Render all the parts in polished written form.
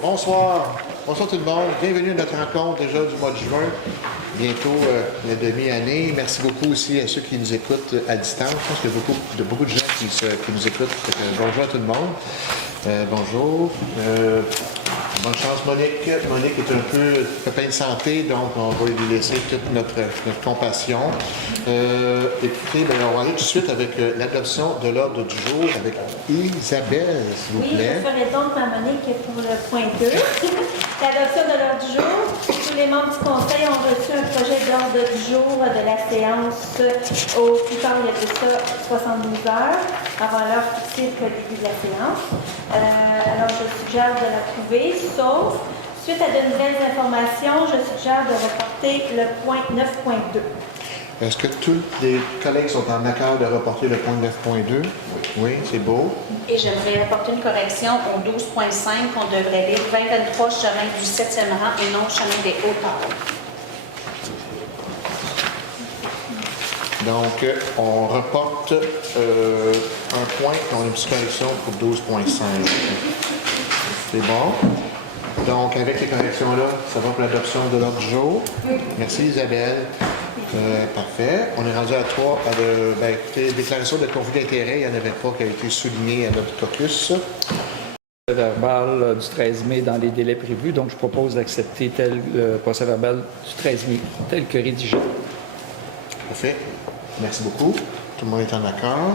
Bonsoir. Bonsoir tout le monde. Bienvenue à notre rencontre déjà du mois de juin. Bientôt la demi-année. Merci beaucoup aussi à ceux qui nous écoutent à distance. Je pense qu'il y a beaucoup de gens qui nous écoutent. Bonjour à tout le monde. Bonjour. Bonne chance, Monique. Monique est un peu pleine de santé, donc on va lui laisser toute notre compassion. Écoutez, on va aller tout de suite avec l'adoption de l'ordre du jour avec Isabelle, s'il vous plaît. Oui, je ferai donc ma Monique pour le point 2. L'adoption de l'ordre du jour. Tous les membres du Conseil ont reçu un projet d'ordre du jour de la séance au plus tard, il y a ça 72 heures avant l'heure fixée pour le début de la séance. Alors, je suggère de l'approuver, sauf, suite à de nouvelles informations, je suggère de reporter le point 9.2. Est-ce que tous les collègues sont en accord de reporter le point 9.2? Oui, c'est beau. Et j'aimerais apporter une correction au 12.5 qu'on devrait lire 2023 chemin du 7e rang et non chemin des hauteurs. Donc, on reporte un point, on a une petite correction pour 12.5. C'est bon. Donc, avec les corrections-là, ça va pour l'adoption de l'ordre du jour. Merci Isabelle. Parfait. On est rendu à 3. Écoutez, déclaration de conflit d'intérêt, il n'y en avait pas qui a été souligné à notre caucus. Le verbal du 13 mai dans les délais prévus, donc je propose d'accepter le procès verbal du 13 mai tel que rédigé. Parfait. Merci beaucoup. Tout le monde est en accord.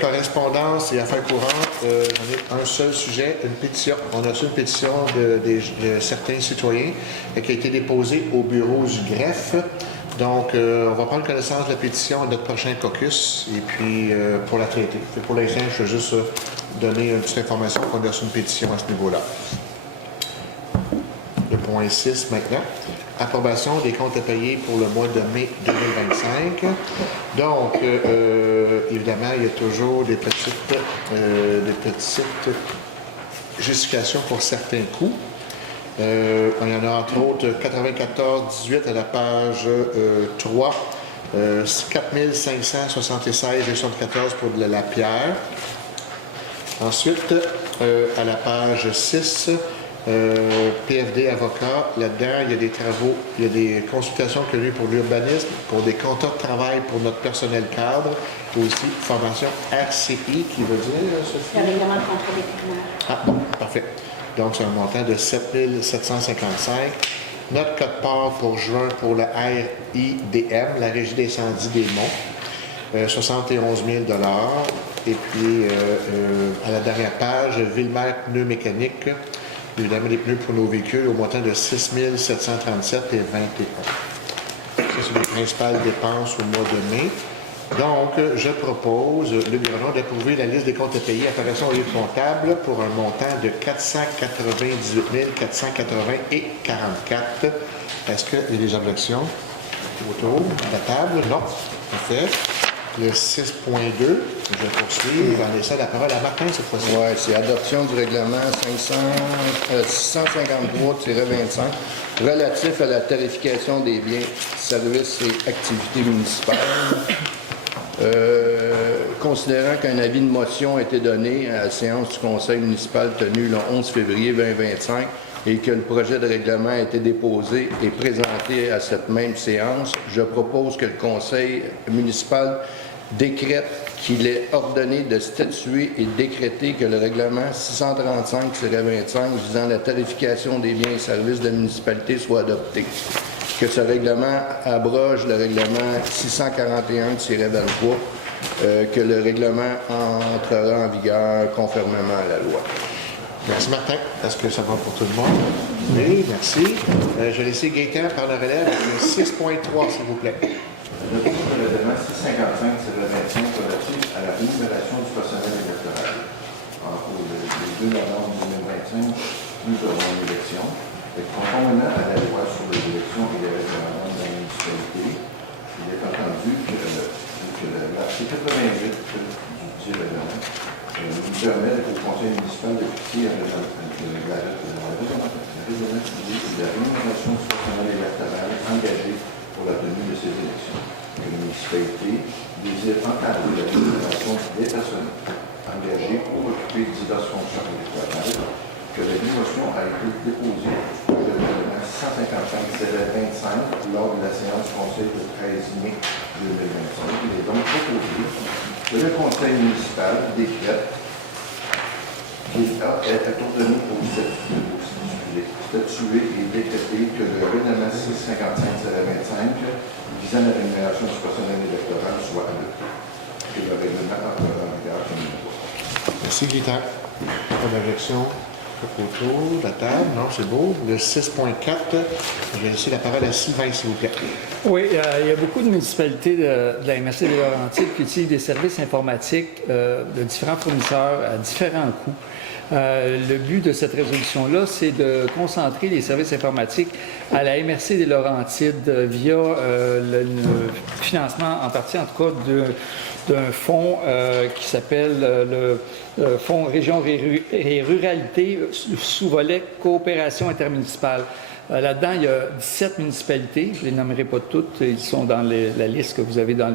Correspondance et affaires courantes, j'en ai un seul sujet, une pétition. On a reçu une pétition de certains citoyens qui a été déposée au bureau du greffe. Donc, on va prendre connaissance de la pétition à notre prochain caucus et puis pour la traiter. Pour l'instant, je vais juste donner une petite information qu'on a reçu une pétition à ce niveau-là. Le point 6 maintenant. Approbation des comptes à payer pour le mois de mai 2025. Donc, évidemment, il y a toujours des petites justifications pour certains coûts. Il y en a entre autres 94,18 à la page 3, 4576,74 pour de la pierre. Ensuite, à la page 6, PFD avocat, là-dedans, il y a des travaux, il y a des consultations prévues pour l'urbanisme, pour des contrats de travail pour notre personnel cadre, et aussi formation RCI, qui veut dire, Sophie? Le règlement de contrat des primaires. Ah, bon, parfait. Donc, c'est un montant de 7 755. Notre code-part pour juin pour la RIDM, la Régie d'incendie des Monts, 71 000 $. Et puis, à la dernière page, Villemer pneus mécaniques, évidemment, des pneus pour nos véhicules au montant de 6 737 et 21. Ça, c'est les principales dépenses au mois de mai. Donc, je propose le gouvernement d'approuver la liste des comptes à payer apparaissant au livre comptable pour un montant de 498 480 et 44. Est-ce qu'il y a des objections autour de la table? Non. Parfait. Le 6.2, je vais poursuivre. Je vais laisser la parole à Martin cette fois-ci. Oui, c'est adoption du règlement 653-25 relatif à la tarification des biens, services et activités municipales. Considérant qu'un avis de motion a été donné à la séance du conseil municipal tenue le 11 février 2025 et que le projet de règlement a été déposé et présenté à cette même séance, je propose que le conseil municipal décrète qu'il est ordonné de statuer et décréter que le règlement 635-25 visant la tarification des biens et services de la municipalité soit adopté. Que ce règlement abroge le règlement 641-23, que le règlement entrera en vigueur conformément à la loi. Merci Martin. Est-ce que ça va pour tout le monde? Oui, merci. Je vais laisser Gaëtan par le relève avec le 6.3, s'il vous plaît. Le règlement 655-25 relatif à la rémunération du personnel électoral. Pour le 2 novembre 2025, nous aurons une élection. Conformément à la loi sur les élections et les référendums dans la municipalité, il est entendu que l'article 88 du règlement nous permet au conseil municipal de fixer la raisonnabilité de la rémunération du personnel électoral engagé pour la tenue de ces élections. La municipalité désire encadrer la rémunération des personnels engagés pour occuper diverses fonctions électorales, que la motion a été déposée sur le règlement 655-25 lors de la séance du Conseil du 13 mai 2025. Il est donc proposé que le Conseil municipal décrète qui est ordonné au statué et décrété que le règlement 655-25 visant la rémunération du personnel électoral soit adopté. Et le règlement entrera en vigueur comme il faut. Merci, Guitare. Pas d'objection autour de la table. Non, c'est beau. Le 6.4, je vais laisser la parole à Sylvain, s'il vous plaît. Oui, il y a beaucoup de municipalités de la MRC des Laurentides qui utilisent des services informatiques de différents fournisseurs à différents coûts. Le but de cette résolution-là, c'est de concentrer les services informatiques à la MRC des Laurentides via le financement, en partie en tout cas, d'un fonds qui s'appelle le Fonds Région et Ruralité, sous-volet Coopération intermunicipale. Là-dedans, il y a 17 municipalités, je ne les nommerai pas toutes, ils sont dans la liste que vous avez dans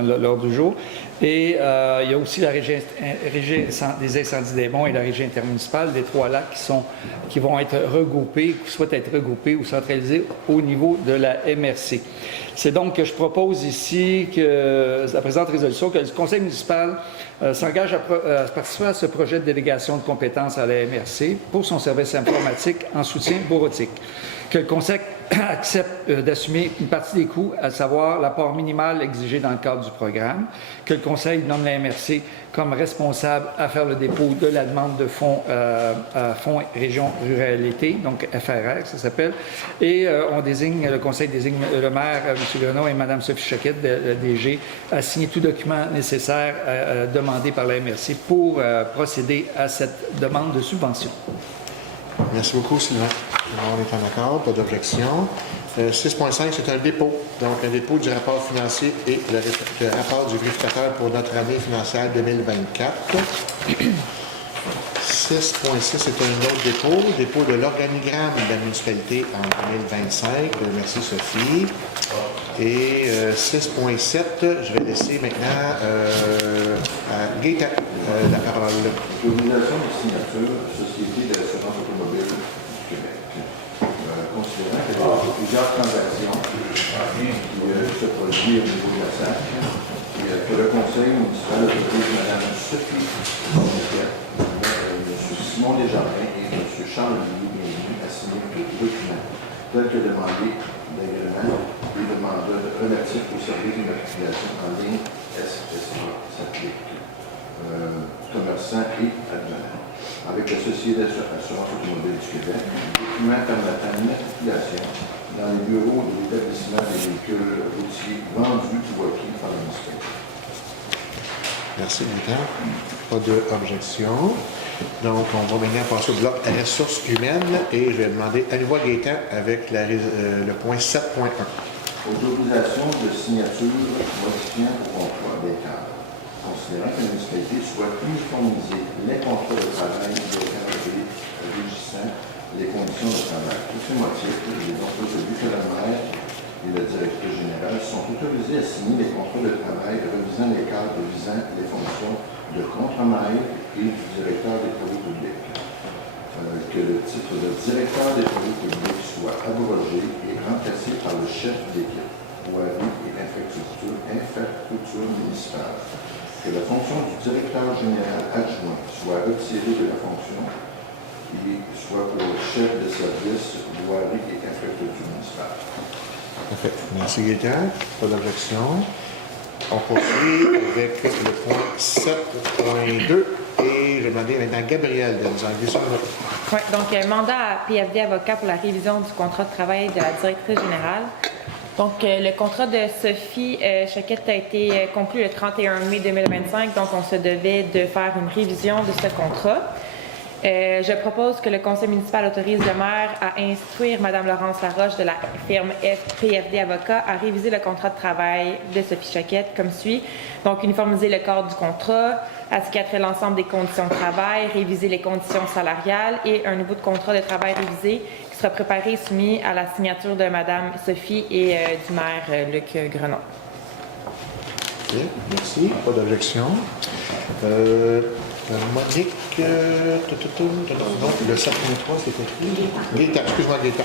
l'ordre du jour. Et il y a aussi la régie des incendies des monts et la régie intermunicipale, les trois lacs qui vont être regroupés, qui souhaitent être regroupés ou centralisés au niveau de la MRC. C'est donc que je propose ici que la présente résolution, que le Conseil municipal s'engage à participer à ce projet de délégation de compétences à la MRC pour son service informatique en soutien bureautique. Que le Conseil accepte d'assumer une partie des coûts, à savoir l'apport minimal exigé dans le cadre du programme. Que le Conseil nomme la MRC comme responsable à faire le dépôt de la demande de fonds Fonds Région Ruralité, donc FRR, ça s'appelle. Et le Conseil désigne le maire, M. Grenon, et Mme Sophie Choquette, le DG, à signer tout document nécessaire demandé par la MRC pour procéder à cette demande de subvention. Merci beaucoup, Sylvain. On est en accord, pas d'objection. 6.5, c'est un dépôt. Donc, un dépôt du rapport financier et le rapport du vérificateur pour notre année financière 2024. 6.6, c'est un autre dépôt de l'organigramme de la municipalité en 2025. Merci, Sophie. Et 6.7, je vais laisser maintenant à Gaëtan la parole. L'autorisation de signature Société d'assurance automobile du Québec. Considérant qu'il y a plusieurs transactions qui se produisent au niveau de la SAC, et que le Conseil municipal autorise Mme Sophie Choquette, M. Simon Desjardins et M. Charles Louis à signer tous les documents tels que demandé d'agrément et de mandat relatifs au service d'immatriculation en ligne SSA s'applique. Commerçants et advenants. Avec la Société d'assurance automobile du Québec, documents permettant l'immatriculation dans les bureaux de l'établissement des véhicules routiers vendus ou acquis par la municipalité. Merci, Gaëtan. Pas d'objection. Donc, on va maintenant passer au bloc ressources humaines et je vais demander à nouveau à Gaëtan avec le point 7.1. Autorisation de signature modifiant au contrat des cadres. Considérant que la municipalité soit uniformiser les contrats de travail des cadres régissant les conditions de travail. Pour ces motifs, il est donc prévu que la maire et le directeur général sont autorisés à signer les contrats de travail revisant les cadres visant les fonctions de contre-maître et du directeur des travaux publics. Que le titre de directeur des travaux publics soit abrogé et remplacé par le chef d'équipe, voirie et infrastructure municipale. Que la fonction du directeur général adjoint soit retirée de la fonction et soit pour le chef de service, voirie et infrastructure municipale. Parfait. Merci, Gaëtan. Pas d'objection. On poursuit avec le point 7.2 et je vais demander maintenant à Gabrielle de nous en dire sur le vote. Oui, donc mandat à PFD Avocat pour la révision du contrat de travail de la directrice générale. Donc, le contrat de Sophie Choquette a été conclu le 31 mai 2025, donc on se devait de faire une révision de ce contrat. Je propose que le conseil municipal autorise le maire à instruire Mme Laurence Laroche de la firme PFD Avocat à réviser le contrat de travail de Sophie Choquette comme suit. Donc, uniformiser le cadre du contrat, à ce qui a trait l'ensemble des conditions de travail, réviser les conditions salariales et un niveau de contrat de travail révisé qui sera préparé et soumis à la signature de Mme Sophie et du maire Luc Grenon. Okay, merci. Pas d'objection. Monique, non, le 7.3, c'est écrit. Gaétan, excuse-moi, Gaétan.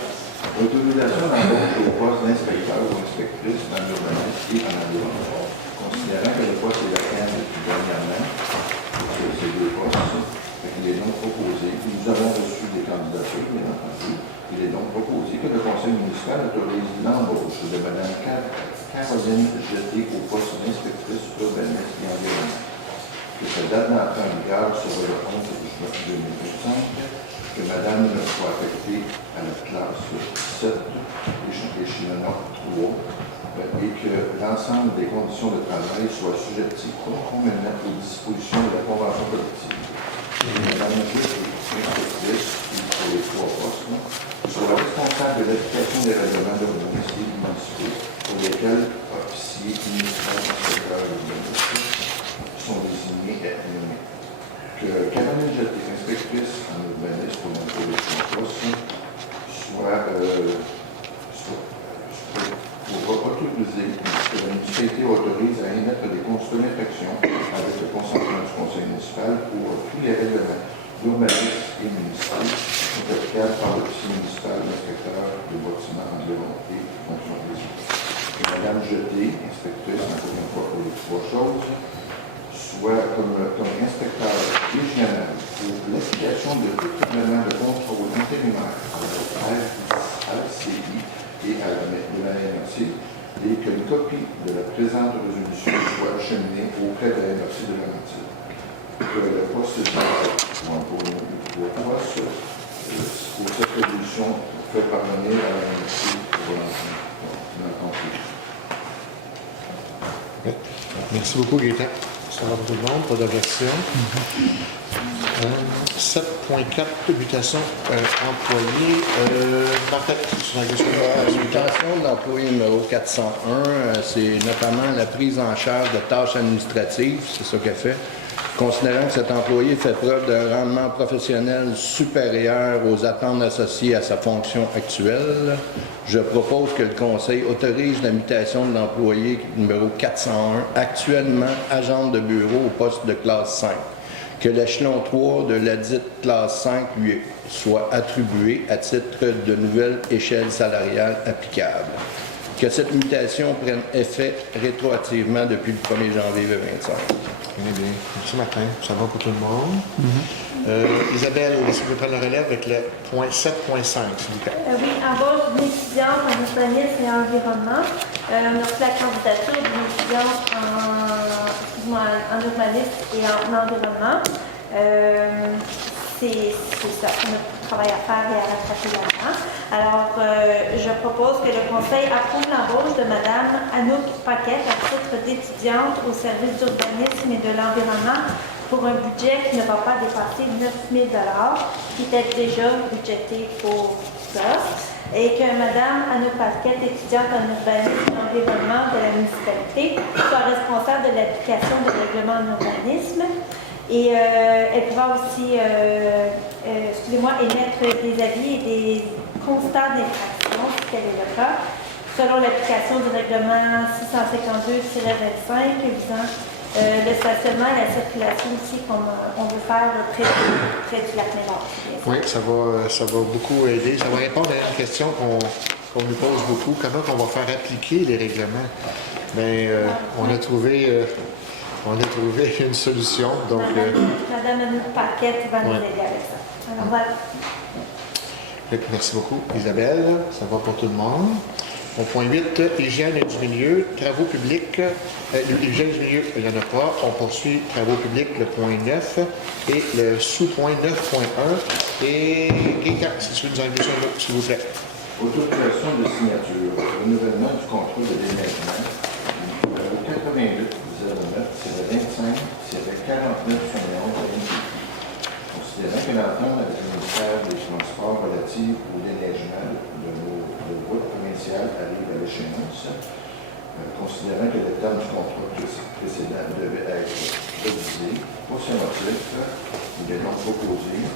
Autorisation d'embauche au poste d'inspecteur ou inspectrice dans l'urbanisme et en environnement. Considérant que le poste est vacant depuis dernièrement, ces deux postes, il est donc proposé, nous avons reçu des candidatures, bien entendu, il est donc proposé que le conseil municipal autorise l'embauche de Mme Caroline Jeté au poste d'inspectrice urbanisme et environnement. Que sa date d'entrée en vigueur sera le 11 juin 2025, que Mme soit affectée à la classe 7 échelon 3 et que l'ensemble des conditions de travail soient sujetties conformément aux dispositions de la convention collective. Mme inspectrice, pour les trois postes, soit responsable de l'application des règlements d'urbanisme et municipaux pour lesquels officiers municipaux inspecteurs urbanistes sont désignés et nommés. Que Caroline Jeté, inspectrice en urbanisme pour l'emploi des trois postes, soit pour autoriser, que la municipalité autorise à émettre des constats d'infraction avec le consentement du conseil municipal pour tous les règlements d'urbanisme et municipaux applicables par l'officier municipal, l'inspecteur des bâtiments environnementés et fonction publique. Que Mme Jeté, inspectrice, encore une fois pour les trois choses, soit comme inspecteur régional pour l'application de tout règlement de contrôle intérimaire à la RCI et à la MRC, et qu'une copie de la présente résolution soit acheminée auprès de la MRC de la Laurentide. Que le poste pour cette résolution fait parvenir à la MRC pour l'entreprise. Merci beaucoup, Gaétan. Ça va pour tout le monde, pas d'aversion. 7.4, mutation employée. Martin, sur la question La mutation de l'employé numéro 401, c'est notamment la prise en charge de tâches administratives, c'est ça qu'elle fait. Considérant que cet employé fait preuve d'un rendement professionnel supérieur aux attentes associées à sa fonction actuelle, je propose que le Conseil autorise la mutation de l'employé numéro 401, actuellement agent de bureau au poste de classe 5. Que l'échelon 3 de la dite classe 5 lui soit attribué à titre de nouvelle échelle salariale applicable. Que cette mutation prenne effet rétroactivement depuis le 1er janvier 2025. Très bien. Merci, Martin. Ça va pour tout le monde. Isabelle, est-ce que vous pouvez prendre le relève avec le point 7.5, s'il vous plaît? Oui, embauche d'une étudiante en urbanisme et environnement. On a reçu la candidature d'une étudiante en urbanisme et en environnement. C'est ça, on a beaucoup de travail à faire et à rattraper là-dedans. Alors, je propose que le Conseil approuve l'embauche de Mme Anouk Paquette à titre d'étudiante au service d'urbanisme et de l'environnement pour un budget qui ne va pas dépasser 9 000 $, qui était déjà budgété pour ça, et que Mme Anouk Paquette, étudiante en urbanisme et environnement de la municipalité, soit responsable de l'application du règlement d'urbanisme. Et elle pourra aussi, émettre des avis et des constats d'infraction, si tel est le cas, selon l'application du règlement 652-25 visant le stationnement et la circulation aussi qu'on veut faire près du lac Ménard. Oui, ça va beaucoup aider. Ça va répondre à une question qu'on nous pose beaucoup. Comment on va faire appliquer les règlements? Bien, on a trouvé une solution. Donc, Madame Anouk Paquette va nous aider avec ça. Alors voilà. Merci beaucoup, Isabelle. Ça va pour tout le monde. Au point 8, hygiène du milieu, travaux publics. Hygiène du milieu, il n'y en a pas. On poursuit travaux publics, le point 9. Et le sous-point 9.1. Et Gaétan, si tu veux nous en dire un mot, s'il vous plaît. Autorisation de signature, renouvellement du contrat de déneigement. Au 88 09, c'est le 25, c'est le 49 71 de l'NP. Considérant que l'entente avec le ministère des Transports relative au déneigement de nos routes provinciales arrive à l'échéance, considérant que le terme du contrat précédent devait être révisé, pour ce motif, il est donc proposé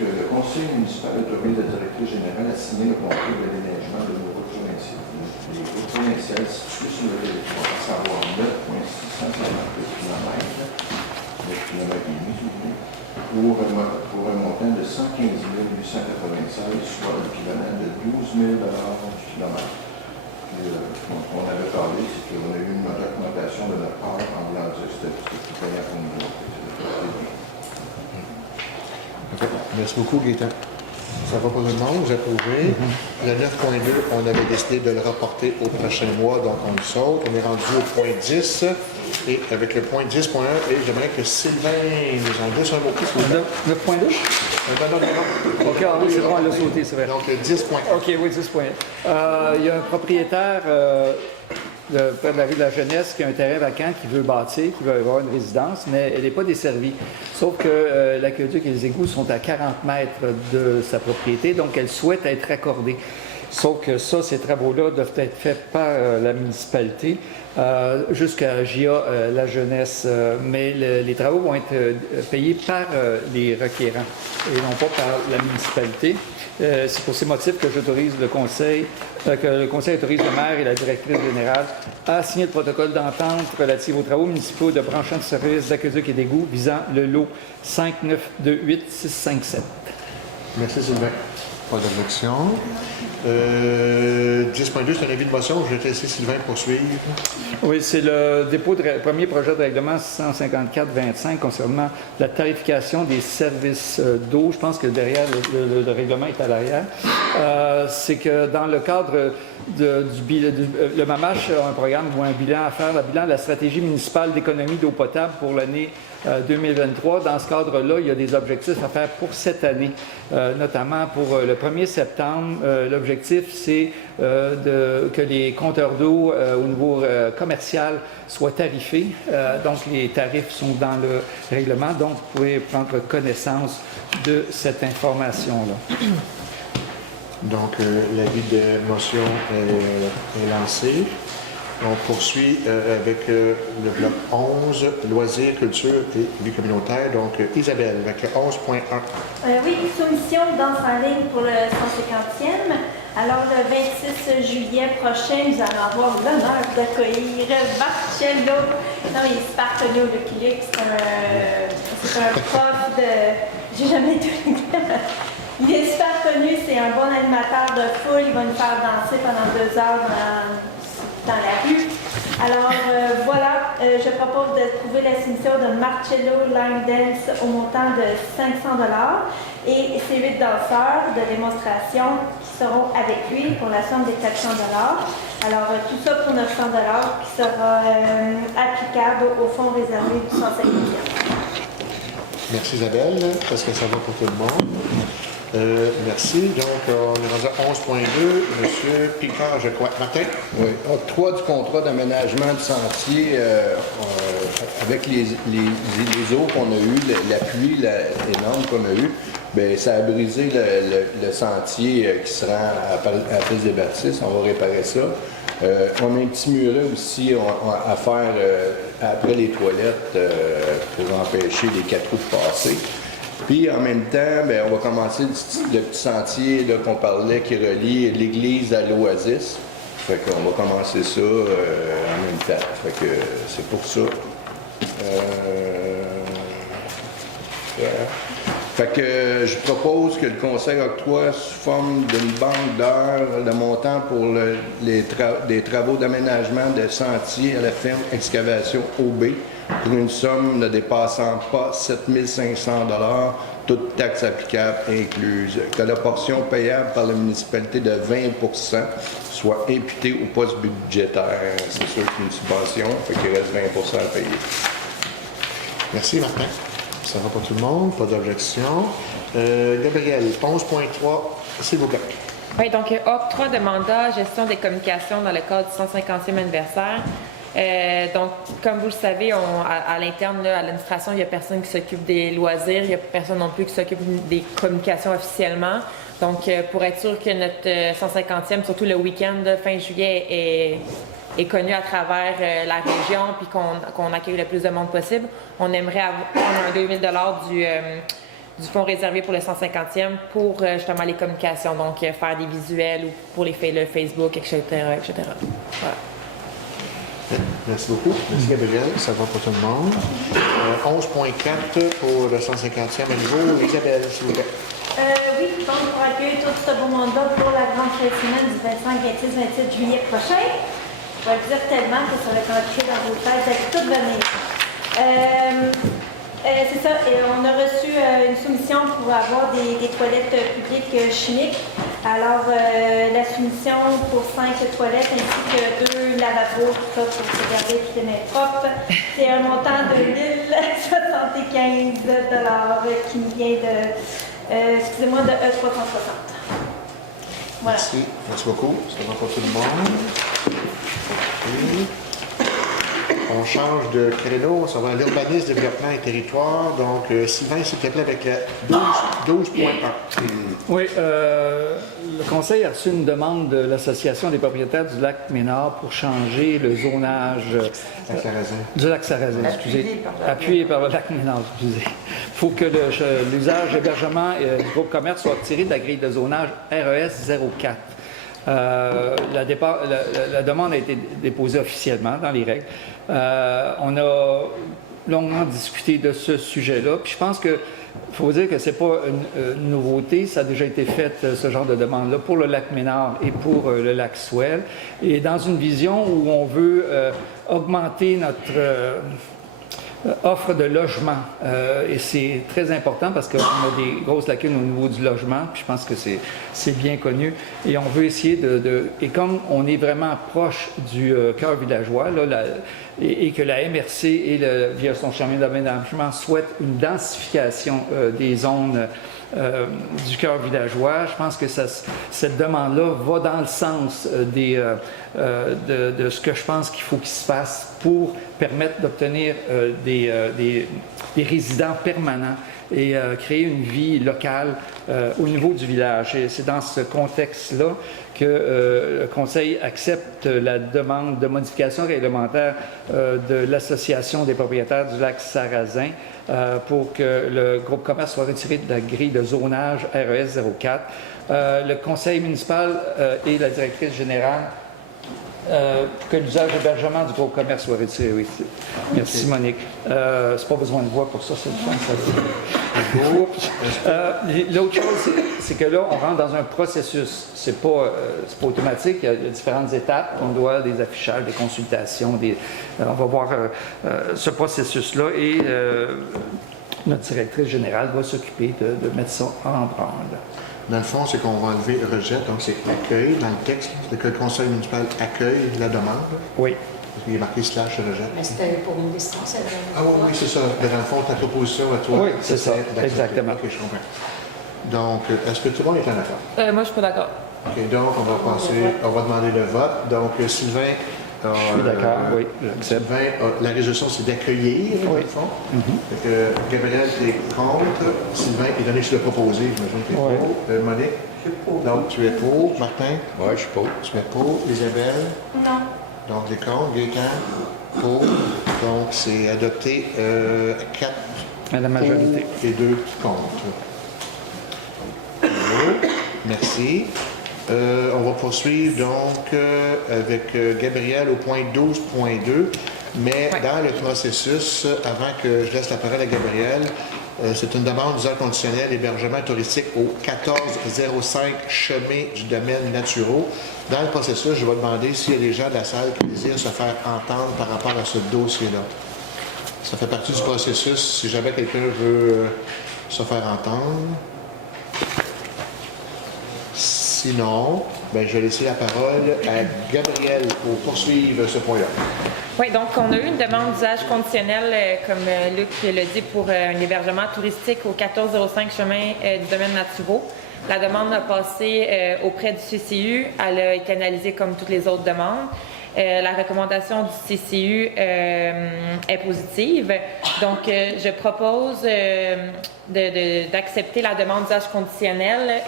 que le conseil municipal autorise la directrice générale à signer le contrat de déneigement de nos routes provinciales. Les routes provinciales situées sur le territoire, à savoir 9,650 km, km, s'il vous plaît, pour un montant de 115 896, soit l'équivalent de 12 000 du kilomètre. Puis, on avait parlé, c'est qu'on a eu une augmentation de notre part en voulant dire que c'était plus payant pour nous autres. Merci beaucoup, Gaétan. Ça va pour le monde, vous approuvez. Le 9.2, on avait décidé de le reporter au prochain mois, donc on le saute. On est rendu au point 10. Et avec le point 10.1, et j'aimerais que Sylvain nous en dise un mot plus. 9.2? Non. OK, oui, c'est bon, on l'a sauté, c'est vrai. Donc 10.1. OK, oui, 10.1. Il y a un propriétaire près de la rue de la Jeunesse qui a un terrain vacant, qui veut bâtir, qui veut avoir une résidence, mais elle n'est pas desservie. Sauf que l'aqueduc et les égouts sont à 40 mètres de sa propriété, donc elle souhaite être raccordée. Sauf que ça, ces travaux-là doivent être faits par la municipalité jusqu'à GIA La Jeunesse, mais les travaux vont être payés par les requérants et non pas par la municipalité. C'est pour ces motifs que j'autorise le conseil autorise le maire et la directrice générale à signer le protocole d'entente relatif aux travaux municipaux de branchement de services d'aqueduc et d'égouts visant le lot 5928657. Merci, Sylvain. Pas d'objection. 10.2, c'est un avis de motion. Je vais te laisser Sylvain poursuivre. Oui, c'est le dépôt de premier projet de règlement 154-25 concernant la tarification des services d'eau. Je pense que derrière, le règlement est à l'arrière. C'est que dans le cadre le MAMACH a un programme ou un bilan à faire, le bilan de la stratégie municipale d'économie d'eau potable pour l'année 2023. Dans ce cadre-là, il y a des objectifs à faire pour cette année, notamment pour le 1er septembre. L'objectif, c'est que les compteurs d'eau au niveau commercial soient tarifés. Donc, les tarifs sont dans le règlement, donc vous pouvez prendre connaissance de cette information-là. Donc, l'avis de motion est lancé. On poursuit avec le bloc 11, loisirs, culture et vie communautaire. Donc, Isabelle, avec le 11.1. Oui, soumission de danse en ligne pour le 150e. Alors, le 26 juillet prochain, nous allons avoir l'honneur d'accueillir Marcello. Non, il est super connu au Lucky Luke. C'est un prof de... J'ai jamais été Il est super connu, c'est un bon animateur de foule. Il va nous faire danser pendant 2 heures dans la rue. Alors voilà, je propose de trouver la soumission de Marcello Line Dance au montant de 500 $ et ses 8 danseurs de démonstration qui seront avec lui pour la somme de 400 $. Alors tout ça pour 900 $ qui sera applicable au fonds réservé du 150e. Merci Isabelle. Est-ce que ça va pour tout le monde? Merci. Donc, on est rendu à 11.2. Monsieur Picard, je crois. Martin? Oui. Octroi du contrat d'aménagement de sentier avec les eaux qu'on a eues, la pluie énorme qu'on a eue, bien, ça a brisé le sentier qui se rend à la piste des Baptistes. On va réparer ça. On a un petit muret aussi à faire après les toilettes pour empêcher les 4 roues de passer. Puis en même temps, bien, on va commencer le petit sentier là, qu'on parlait qui relie l'église à l'Oasis. Fait qu'on va commencer ça en même temps. Fait que c'est pour ça. Fait que je propose que le conseil octroie sous forme d'une banque d'heures le montant pour des travaux d'aménagement de sentiers à la ferme Excavation OB pour une somme ne dépassant pas 7 500 $, toutes taxes applicables incluses, que la portion payable par la municipalité de 20 % soit imputée au poste budgétaire. C'est sûr que c'est une subvention, fait qu'il reste 20 % à payer. Merci Martin. Ça va pour tout le monde, pas d'objection. Gabriel, 11.3, s'il vous plaît. Oui, donc octroi de mandat, gestion des communications dans le cadre du 150e anniversaire. Donc, comme vous le savez, à l'interne, à l'administration, il n'y a personne qui s'occupe des loisirs, il n'y a personne non plus qui s'occupe des communications officiellement. Donc, pour être sûr que notre 150e, surtout le week-end de fin juillet, est connu à travers la région puis qu'on accueille le plus de monde possible, on aimerait avoir un 2000 $ du fonds réservé pour le 150e pour justement les communications, donc faire des visuels ou pour le Facebook, etc. Voilà. Merci beaucoup. Merci Gabriel, ça va pour tout le monde. 11.4 pour le 150e à niveau. Isabelle, s'il vous plaît. Oui, donc pour accueillir tout ce beau monde-là pour la grande fête semaine du 25, 26, 27 juillet prochain. Je vais le dire tellement que ça va être ancré dans vos têtes avec tout venir. C'est ça, et on a reçu une soumission pour avoir des toilettes publiques chimiques. Alors, la soumission pour 5 toilettes ainsi que 2 lavabos, tout ça, pour se garder toutes les mains propres. C'est un montant de 1 075 $ qui nous vient de, excusez-moi, de E360. Voilà. Merci. Merci beaucoup. Ça va pour tout le monde. Okay. On change de créneau, on s'en va à l'urbanisme, développement et territoire. Donc, Sylvain, s'il te plaît, avec la 12.1. Oui, le Conseil a reçu une demande de l'Association des propriétaires du lac Ménard pour changer le zonage du lac Sarrazin, excusez. Appuyé par le lac Ménard, excusez. Il faut que l'usage hébergement du groupe commerce soit retiré de la grille de zonage RES 04. La demande a été déposée officiellement dans les règles. On a longuement discuté de ce sujet-là. Puis je pense que faut dire que ce n'est pas une nouveauté. Ça a déjà été fait, ce genre de demande-là, pour le lac Ménard et pour le lac Swell. Et dans une vision où on veut augmenter notre offre de logement. Et c'est très important parce qu'on a des grosses lacunes au niveau du logement, puis je pense que c'est bien connu. Et on veut essayer et comme on est vraiment proche du cœur villageois, là, et que la MRC via son chemin d'aménagement souhaite une densification des zones du cœur villageois, je pense que cette demande-là va dans le sens de ce que je pense qu'il faut qu'il se fasse pour permettre d'obtenir des résidents permanents et créer une vie locale au niveau du village. Et c'est dans ce contexte-là que le Conseil accepte la demande de modification réglementaire de l'Association des propriétaires du lac Sarrazin pour que le groupe commerce soit retiré de la grille de zonage RES 04. Le Conseil municipal et la directrice générale pour que l'usage d'hébergement du groupe commerce soit retiré, oui. Merci, Monique. C'est pas besoin de voix pour ça, c'est le fun. L'autre chose, c'est que là, on rentre dans un processus. C'est pas automatique. Il y a différentes étapes. On doit des affichages, des consultations. On va voir ce processus-là et notre directrice générale va s'occuper de mettre ça en branle. Dans le fond, c'est qu'on va enlever rejette, donc c'est accueil dans le texte, c'est que le conseil municipal accueille la demande. Oui. Parce qu'il est marqué / rejette. Mais c'était pour une distance. Ah oui, c'est ça. Dans le fond, ta proposition à toi. Oui, c'est ça. Exactement. OK, je comprends. Donc, est-ce que tout le monde est en accord? Moi, je suis pas d'accord. OK, donc on va demander le vote. Donc, Sylvain. Je suis d'accord, oui. Sylvain, la résolution, c'est d'accueillir, dans le fond. Fait que Gabriel, tu es contre. Sylvain est donné sur le proposé, j'imagine que tu es pour. Monique? Donc, tu es pour. Martin? Oui, je suis pour. Tu es pour. Isabelle? Non. Donc, les contre. Gaétan? Pour. Donc, c'est adopté 4 à la majorité. Et 2 contre. Merci. On va poursuivre donc avec Gabriel au point 12.2, mais dans le processus, avant que je laisse la parole à Gabriel, c'est une demande d'usage conditionnel hébergement touristique au 1405 chemin du domaine naturaux. Dans le processus, je vais demander s'il y a des gens de la salle qui désirent se faire entendre par rapport à ce dossier-là. Ça fait partie du processus, si jamais quelqu'un veut se faire entendre. Sinon, je vais laisser la parole à Gabriel pour poursuivre ce point-là. Oui, donc on a eu une demande d'usage conditionnel, comme Luc l'a dit, pour un hébergement touristique au 1405 chemin du domaine naturaux. La demande a passé auprès du CCU. Elle a été analysée comme toutes les autres demandes. La recommandation du CCU est positive. Donc, je propose d'accepter la demande d'usage conditionnel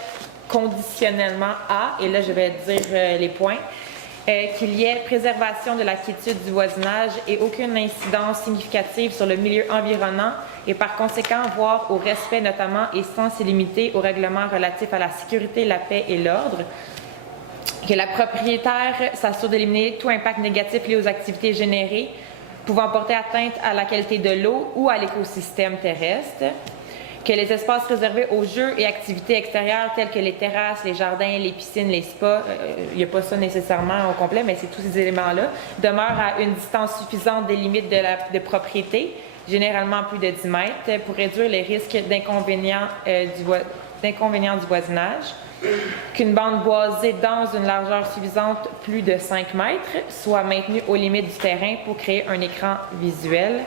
conditionnellement à, et là je vais dire les points, qu'il y ait préservation de la quiétude du voisinage et aucune incidence significative sur le milieu environnant et par conséquent voir au respect notamment et sans se limiter aux règlements relatifs à la sécurité, la paix et l'ordre. que la propriétaire s'assure d'éliminer tout impact négatif lié aux activités générées pouvant porter atteinte à la qualité de l'eau ou à l'écosystème terrestre, que les espaces réservés aux jeux et activités extérieures tels que les terrasses, les jardins, les piscines, les spas, il n'y a pas ça nécessairement au complet, mais c'est tous ces éléments-là, demeurent à une distance suffisante des limites de propriété, généralement plus de 10 mètres, pour réduire les risques d'inconvénients du voisinage, qu'une bande boisée dense d'une largeur suffisante, plus de 5 mètres, soit maintenue aux limites du terrain pour créer un écran visuel,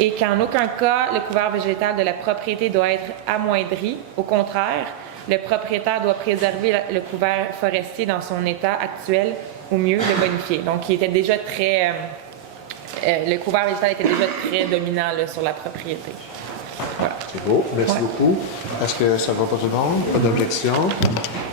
et qu'en aucun cas, le couvert végétal de la propriété doit être amoindri. Au contraire, le propriétaire doit préserver le couvert forestier dans son état actuel, ou mieux, le bonifier. Donc, il était déjà très... le couvert végétal était déjà très dominant là, sur la propriété. Voilà. C'est beau, merci beaucoup. Est-ce que ça va pour tout le monde? Pas d'objection.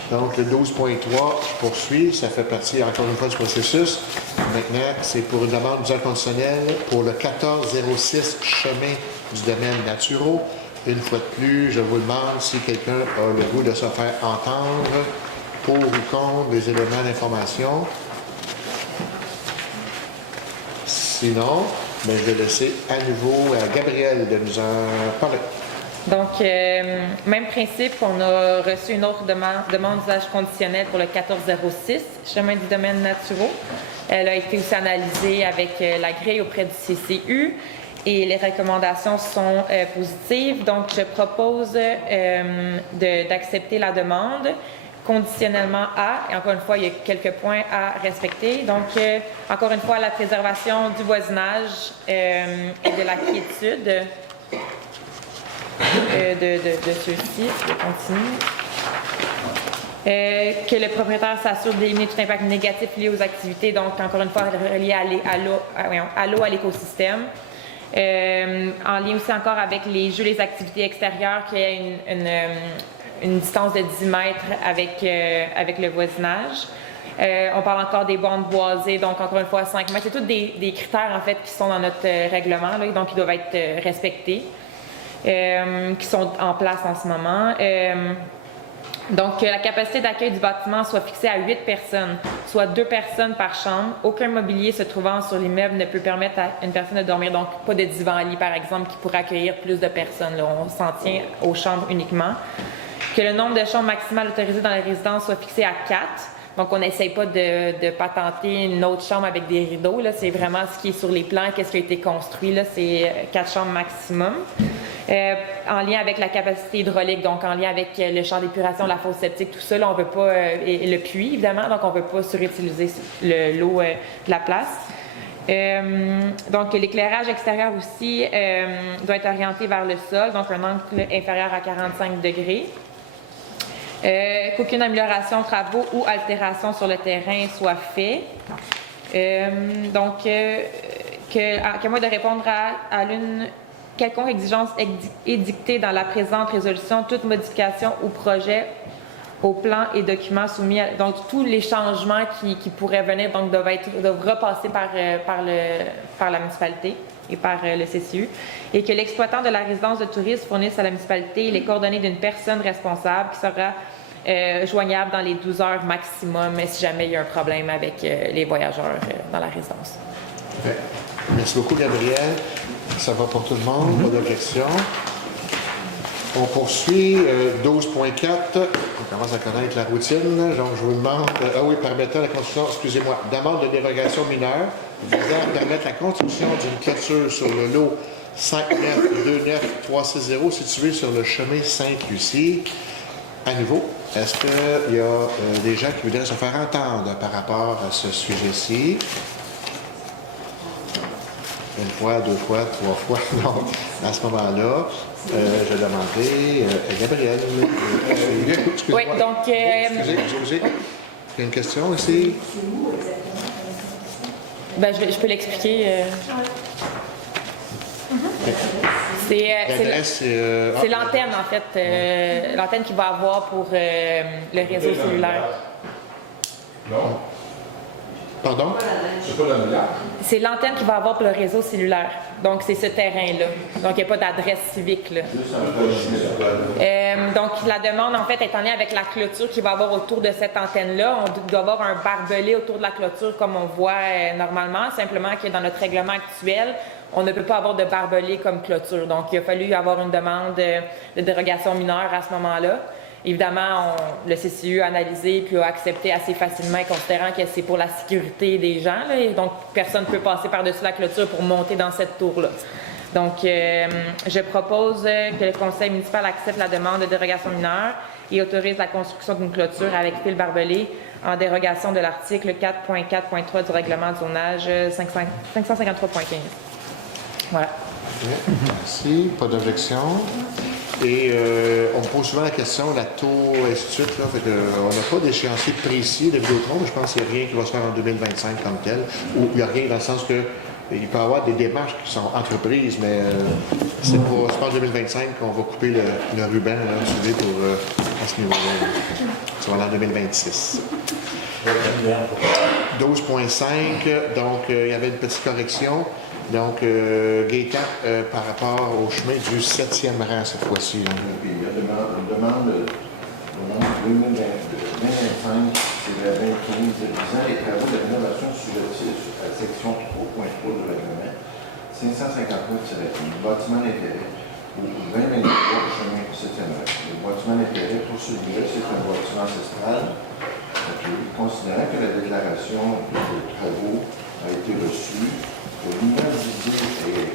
Donc, le 12.3, je poursuis. Ça fait partie, encore une fois, du processus. Maintenant, c'est pour une demande d'usage conditionnel pour le 1406 chemin du domaine naturel. Une fois de plus, je vous demande si quelqu'un a le goût de se faire entendre pour ou contre des éléments d'information. Sinon, ben, je vais laisser à nouveau à Gabrielle de nous en parler. Donc, même principe, on a reçu une autre demande d'usage conditionnel pour le 1406, chemin du domaine naturel. Elle a été aussi analysée avec la grille auprès du CCU et les recommandations sont positives. Donc, je propose d'accepter la demande conditionnellement à, et encore une fois, il y a quelques points à respecter. Donc, encore une fois, la préservation du voisinage et de la quiétude de ceux-ci. Je continue. Que le propriétaire s'assure d'éliminer tout impact négatif lié aux activités, donc encore une fois relié à l'eau, à l'écosystème. En lien aussi encore avec les jeux, les activités extérieures, qu'il y ait une distance de 10 mètres avec le voisinage. On parle encore des bandes boisées, donc encore une fois 5 mètres. C'est tous des critères en fait qui sont dans notre règlement, là, donc qui doivent être respectés, qui sont en place en ce moment. Donc, que la capacité d'accueil du bâtiment soit fixée à 8 personnes, soit 2 personnes par chambre. Aucun mobilier se trouvant sur l'immeuble ne peut permettre à une personne de dormir, donc pas de divan-lit par exemple, qui pourrait accueillir plus de personnes. Là, on s'en tient aux chambres uniquement. Que le nombre de chambres maximales autorisées dans la résidence soit fixé à 4. Donc, on n'essaye pas de patenter une autre chambre avec des rideaux. Là. C'est vraiment ce qui est sur les plans, qu'est-ce qui a été construit. Là. C'est 4 chambres maximum. En lien avec la capacité hydraulique, donc en lien avec le champ d'épuration, la fosse septique, tout ça, là, on ne peut pas, et le puits évidemment, donc on ne peut pas surutiliser l'eau de la place. Donc l'éclairage extérieur aussi doit être orienté vers le sol, donc un angle inférieur à 45 degrés. Qu'aucune amélioration, travaux ou altération sur le terrain soit fait. Donc, qu'à moins de répondre à l'une quelconque exigence édictée dans la présente résolution, toute modification ou projet aux plans et documents soumis à, donc tous les changements qui pourraient venir donc doivent repasser par la municipalité et par le CCU, et que l'exploitant de la résidence de tourisme fournisse à la municipalité les coordonnées d'une personne responsable qui sera joignable dans les 12 heures maximum si jamais il y a un problème avec les voyageurs dans la résidence. Okay. Merci beaucoup, Gabrielle. Ça va pour tout le monde, pas d'objection. On poursuit 12.4. On commence à connaître la routine. Donc, je vous demande... permettant la construction... Excusez-moi. Demande de dérogation mineure visant à permettre la construction d'une clôture sur le lot 5929360 situé sur le chemin Sainte-Lucie. À nouveau, est-ce qu'il y a des gens qui voudraient se faire entendre par rapport à ce sujet-ci? Une fois, 2 fois, 3 fois. Donc, à ce moment-là, je demanderai à Gabrielle. Oui, donc... Excusez. Il y a une question ici? Ben, je peux l'expliquer. C'est l'antenne, en fait. L'antenne qu'il va avoir pour le réseau cellulaire. Non. Pardon? C'est pas la meilleure. C'est l'antenne qu'il va avoir pour le réseau cellulaire. Donc, c'est ce terrain-là. Donc, il n'y a pas d'adresse civique, là. Juste un peu municipal. Donc, la demande, en fait, est en lien avec la clôture qu'il va y avoir autour de cette antenne-là. On doit avoir un barbelé autour de la clôture comme on voit normalement, simplement que dans notre règlement actuel, on ne peut pas avoir de barbelé comme clôture. Donc, il a fallu avoir une demande de dérogation mineure à ce moment-là. Évidemment, le CCU a analysé puis a accepté assez facilement, considérant que c'est pour la sécurité des gens. Là, et donc, personne ne peut passer par-dessus la clôture pour monter dans cette tour-là. Donc, je propose que le conseil municipal accepte la demande de dérogation mineure et autorise la construction d'une clôture avec fil barbelé en dérogation de l'article 4.4.3 du règlement de zonage 553.15. Voilà. Merci. Pas d'objection. Et on me pose souvent la question, la tour, et ainsi de suite. Là, fait que, on n'a pas d'échéancier précis de Vidéotron, mais je pense qu'il n'y a rien qui va se faire en 2025 comme tel. Ou il n'y a rien dans le sens que il peut y avoir des démarches qui sont entreprises, mais c'est pas en 2025 qu'on va couper le ruban là, vous savez, pour, à ce niveau-là. Ça va aller en 2026. 12.5, donc il y avait une petite correction. Donc, Gaétan, par rapport au chemin du 7e rang cette fois-ci. Puis, il y a une demande de 2025, c'est la 2015, visant les travaux de rénovation sur la section 3.3 du règlement 553-1, bâtiment d'intérêt au 2023 chemin du 7e rang. Le bâtiment d'intérêt pour celui-là, c'est un bâtiment ancestral. Considérant que la déclaration de travaux a été reçue, l'immeuble visé est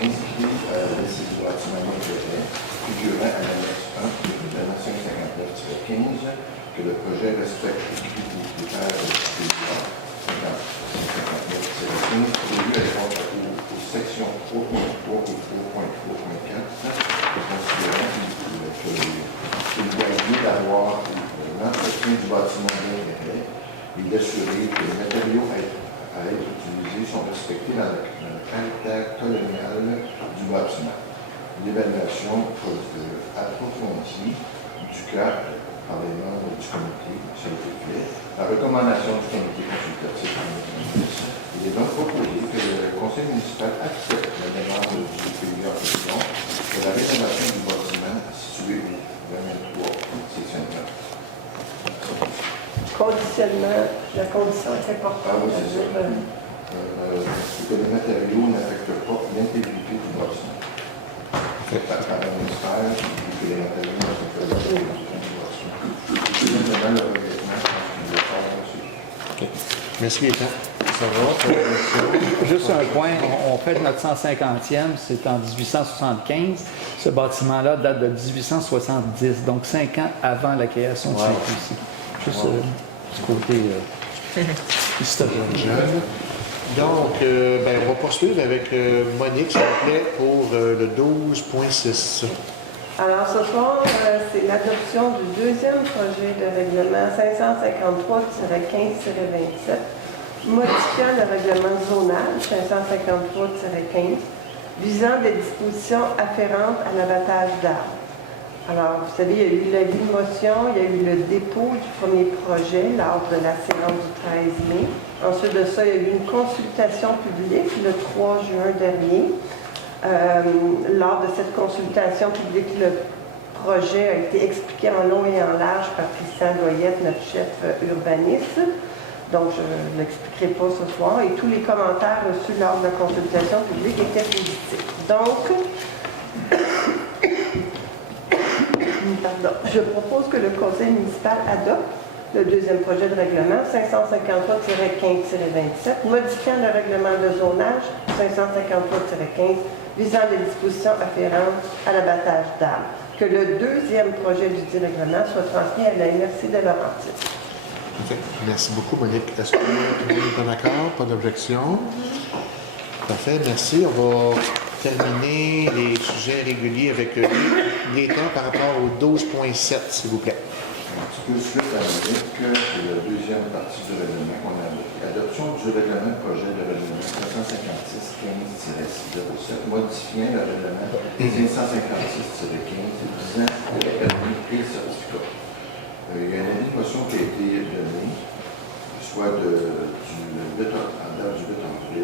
inscrit à la liste du bâtiment d'intérêt figurant à l'annexe 1 du règlement 559-15 que le projet respecte les critères de l'histoire 559-15 prévu à l'époque aux sections 3.3 et 3.3.4 considérant qu'il doit lieu d'avoir l'entretien du bâtiment d'intérêt et d'assurer que les matériaux à être utilisés sont respectés dans le caractère colonial du bâtiment. L'évaluation approfondie du cas par les membres du comité, ça a été fait. La recommandation du comité consultatif il est donc proposé que le conseil municipal accepte la demande du pays en question pour la rénovation du bâtiment situé au 23 sectionnement. Conditionnement, la condition est importante. Oui, c'est ça. Que les matériaux n'affectent pas l'intégrité du bâtiment. Par un ministère, que les matériaux n'affectent pas l'intégrité du bâtiment. C'est simplement le revêtement qui doit faire là-dessus. Okay. Merci, Gaétan. Ça va? Juste un point, on fait notre 150e, c'est en 1875. Ce bâtiment-là date de 1870, donc 5 ans avant la création du CPC. Juste du côté historique. Jeune. Donc, on va poursuivre avec Monique, s'il vous plaît, pour le 12.6. Alors, ce soir, c'est l'adoption du deuxième projet de règlement 553-15-27, modifiant le règlement de zonage 553-15, visant des dispositions afférentes à l'abattage d'arbres. Alors, vous savez, il y a eu l'avis de motion, il y a eu le dépôt du premier projet lors de la séance du 13 mai. Ensuite de ça, il y a eu une consultation publique le 3 juin dernier. Lors de cette consultation publique, le projet a été expliqué en long et en large par Christian Goyette, notre chef urbaniste. Donc, je ne l'expliquerai pas ce soir. Et tous les commentaires reçus lors de la consultation publique étaient positifs. Donc, je propose que le conseil municipal adopte le deuxième projet de règlement 553-15-27, modifiant le règlement de zonage 553-15, visant les dispositions afférentes à l'abattage d'arbres. Que le deuxième projet du dit règlement soit transmis à la MRC de Laurentides. Okay. Merci beaucoup, Monique. Est-ce que tout le monde est en accord? Pas d'objection? Parfait, merci. On va terminer les sujets réguliers avec Gaétan par rapport au 12.7, s'il vous plaît. Un petit peu suite à que c'est la deuxième partie du règlement qu'on a adopté. Adoption du règlement projet de règlement 556-15-07, modifiant le règlement 556-15 visant le permis et le certificat. Il y a une avis de motion qui a été donnée soit du 8 avril, puis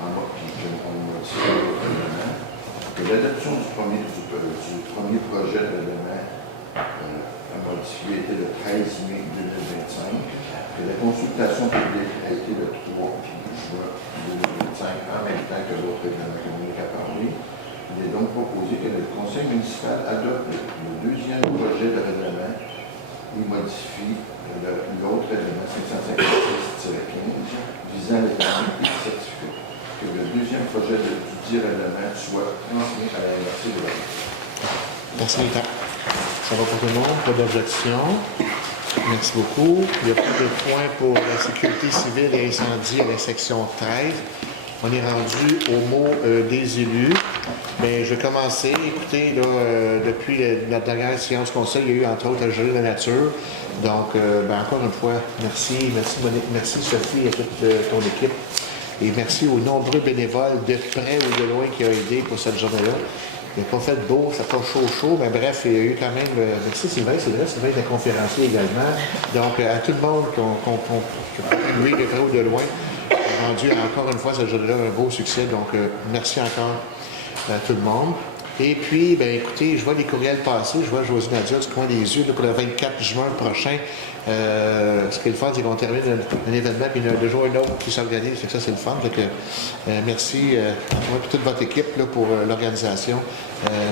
on modifie l'autre règlement, que l'adoption du premier projet de règlement modifié était le 13 mai 2025, que la consultation publique a été le 3 juin 2025, en même temps que l'autre règlement communique à parler. Il est donc proposé que le Conseil municipal adopte le deuxième projet de règlement et modifie l'autre règlement 556-15 visant les permis et les certificats. Que le deuxième projet du dit règlement soit transmis à la MRC de la Ville. Merci, Nathan. Ça va pour tout le monde? Pas d'objection? Merci beaucoup. Il y a plus de points pour la sécurité civile et incendie à la section 13. On est rendu au mot des élus. Bien, je vais commencer. Écoutez, là, depuis la dernière séance conseil, il y a eu entre autres le jury de la nature. Donc, encore une fois, merci Monique, merci Sophie et toute ton équipe. Et merci aux nombreux bénévoles de près ou de loin qui ont aidé pour cette journée-là. Il n'a pas fait beau, ça n'a pas chaud, mais bref, il y a eu quand même... merci Sylvain, Sylvain était conférencier également. Donc, à tout le monde qui a contribué de près ou de loin, a rendu encore une fois cette journée-là un beau succès. Donc, merci encore à tout le monde. Et puis, bien écoutez, je vois les courriels passer, je vois Josie Nadia du coin des yeux là, pour le 24 juin prochain. Ce qui est le fun, c'est qu'on termine un événement, puis de jour un autre qui s'organise. Ça, c'est le fun. Donc, merci à toi et toute votre équipe là, pour l'organisation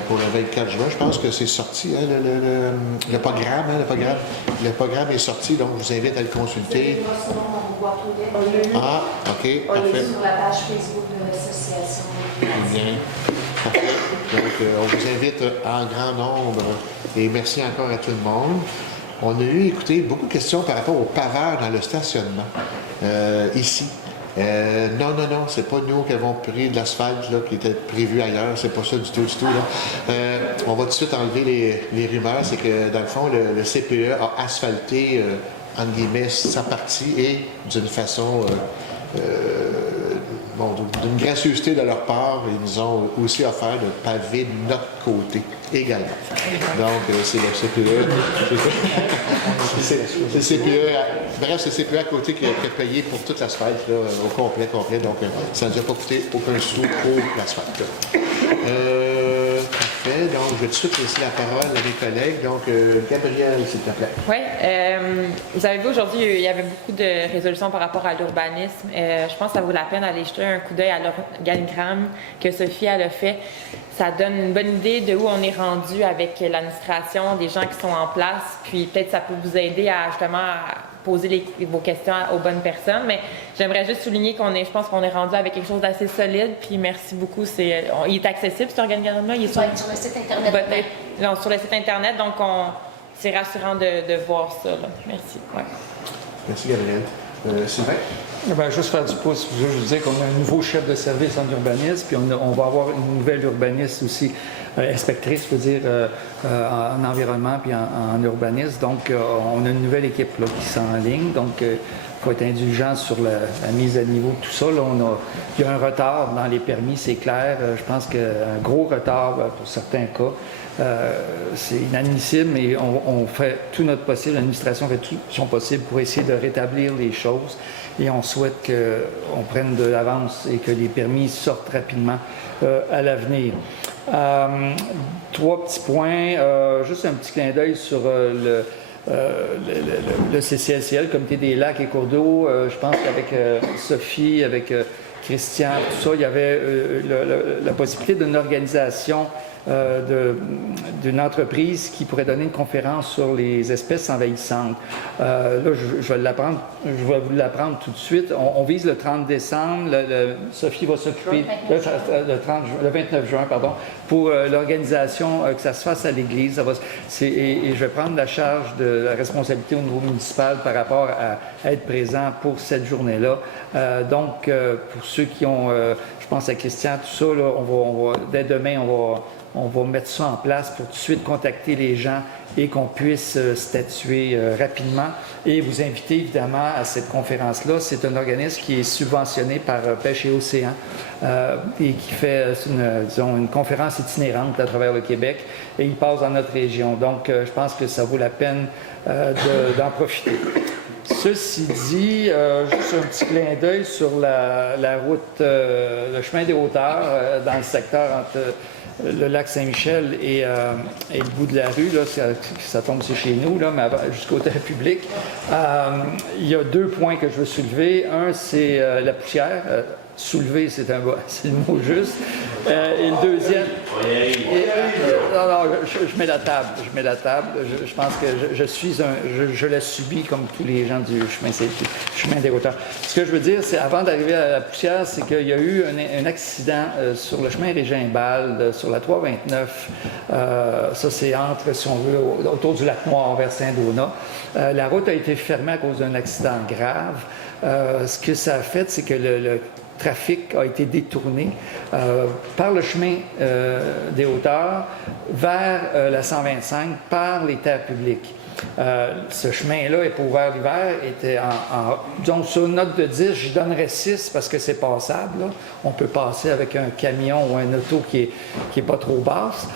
pour le 24 juin. Je pense que c'est sorti, hein, le programme. Le programme est sorti, donc je vous invite à le consulter. Ah, OK, parfait. Sur la page Facebook de l'association. Bien. Parfait. Donc, on vous invite en grand nombre et merci encore à tout le monde. On a eu, écoutez, beaucoup de questions par rapport au paveur dans le stationnement ici. Non, c'est pas nous qui avons pris de l'asphalte là, qui était prévu ailleurs, c'est pas ça du tout. Là. On va tout de suite enlever les rumeurs, c'est que dans le fond, le CPE a asphalté, entre guillemets, sa partie et d'une façon... d'une gracieuseté de leur part, ils nous ont aussi offert de paver de notre côté également. Donc, c'est le CPE. C'est le CPE. Bref, c'est le CPE à côté qui a payé pour toute l'asphalte au complet. Donc, ça ne nous a pas coûté aucun sou pour l'asphalte. Parfait. Donc, je vais tout de suite laisser la parole à mes collègues. Donc, Gabrielle, s'il te plaît. Oui. Vous avez vu aujourd'hui, il y avait beaucoup de résolutions par rapport à l'urbanisme. Je pense que ça vaut la peine d'aller jeter un coup d'œil à l'organigramme que Sophie elle a fait. Ça donne une bonne idée de où on est rendu avec l'administration, des gens qui sont en place. Puis peut-être ça peut vous aider à justement poser vos questions aux bonnes personnes. Mais j'aimerais juste souligner je pense qu'on est rendu avec quelque chose d'assez solide. Puis merci beaucoup. Il est accessible, cet organigramme-là? Il est sur le site Internet. Sur le site Internet. Donc, c'est rassurant de voir ça. Là. Merci. Ouais. Merci, Gabrielle. Sylvain? Juste faire du pouce, je vous disais qu'on a un nouveau chef de service en urbanisme, puis on va avoir une nouvelle urbaniste aussi, inspectrice, je veux dire, en environnement puis en urbanisme. Donc, on a une nouvelle équipe là, qui s'enligne. Donc, il faut être indulgent sur la mise à niveau de tout ça. Là, il y a un retard dans les permis, c'est clair. Je pense qu'un gros retard pour certains cas. C'est inadmissible, mais on fait tout notre possible, l'administration fait tout son possible pour essayer de rétablir les choses et on souhaite qu'on prenne de l'avance et que les permis sortent rapidement à l'avenir. 3 petits points, juste un petit clin d'œil sur le CCLCL, le Comité des lacs et cours d'eau. Je pense qu'avec Sophie, avec Christian, tout ça, il y avait la possibilité d'une organisation d'une entreprise qui pourrait donner une conférence sur les espèces envahissantes. Là, je vais vous l'apprendre tout de suite. On vise le 30 décembre. Sophie va s'occuper le 29 juin, pardon, pour l'organisation, que ça se fasse à l'Église. Et je vais prendre la charge de la responsabilité au niveau municipal par rapport à être présent pour cette journée-là. Donc, pour ceux qui ont, je pense à Christian, tout ça, là, on va dès demain, on va mettre ça en place pour tout de suite contacter les gens et qu'on puisse statuer rapidement et vous inviter évidemment à cette conférence-là. C'est un organisme qui est subventionné par Pêche et Océan et qui fait une conférence itinérante à travers le Québec et il passe dans notre région. Donc, je pense que ça vaut la peine d'en profiter. Ceci dit, juste un petit clin d'œil sur la route, le chemin des hauteurs dans le secteur entre le lac Saint-Michel et le bout de la rue, là, ça tombe sur chez nous, là, mais jusqu'au terrain public. Il y a 2 points que je veux soulever. Un, c'est la poussière. Soulever, c'est le mot juste. Et le deuxième... non, je mets la table. Je pense que je la subis comme tous les gens du chemin des hauteurs. Ce que je veux dire, c'est avant d'arriver à la poussière, c'est qu'il y a eu un accident sur le chemin Régin-Bald, sur la 329. Ça, c'est entre, si on veut, autour du lac Noir vers Saint-Donat. La route a été fermée à cause d'un accident grave. Ce que ça a fait, c'est que le trafic a été détourné par le chemin des hauteurs vers la 125 par les terres publiques. Ce chemin-là n'est pas ouvert l'hiver, était donc sur une note de 10, j'y donnerais 6 parce que c'est passable. Là. On peut passer avec un camion ou un auto qui est pas trop basse,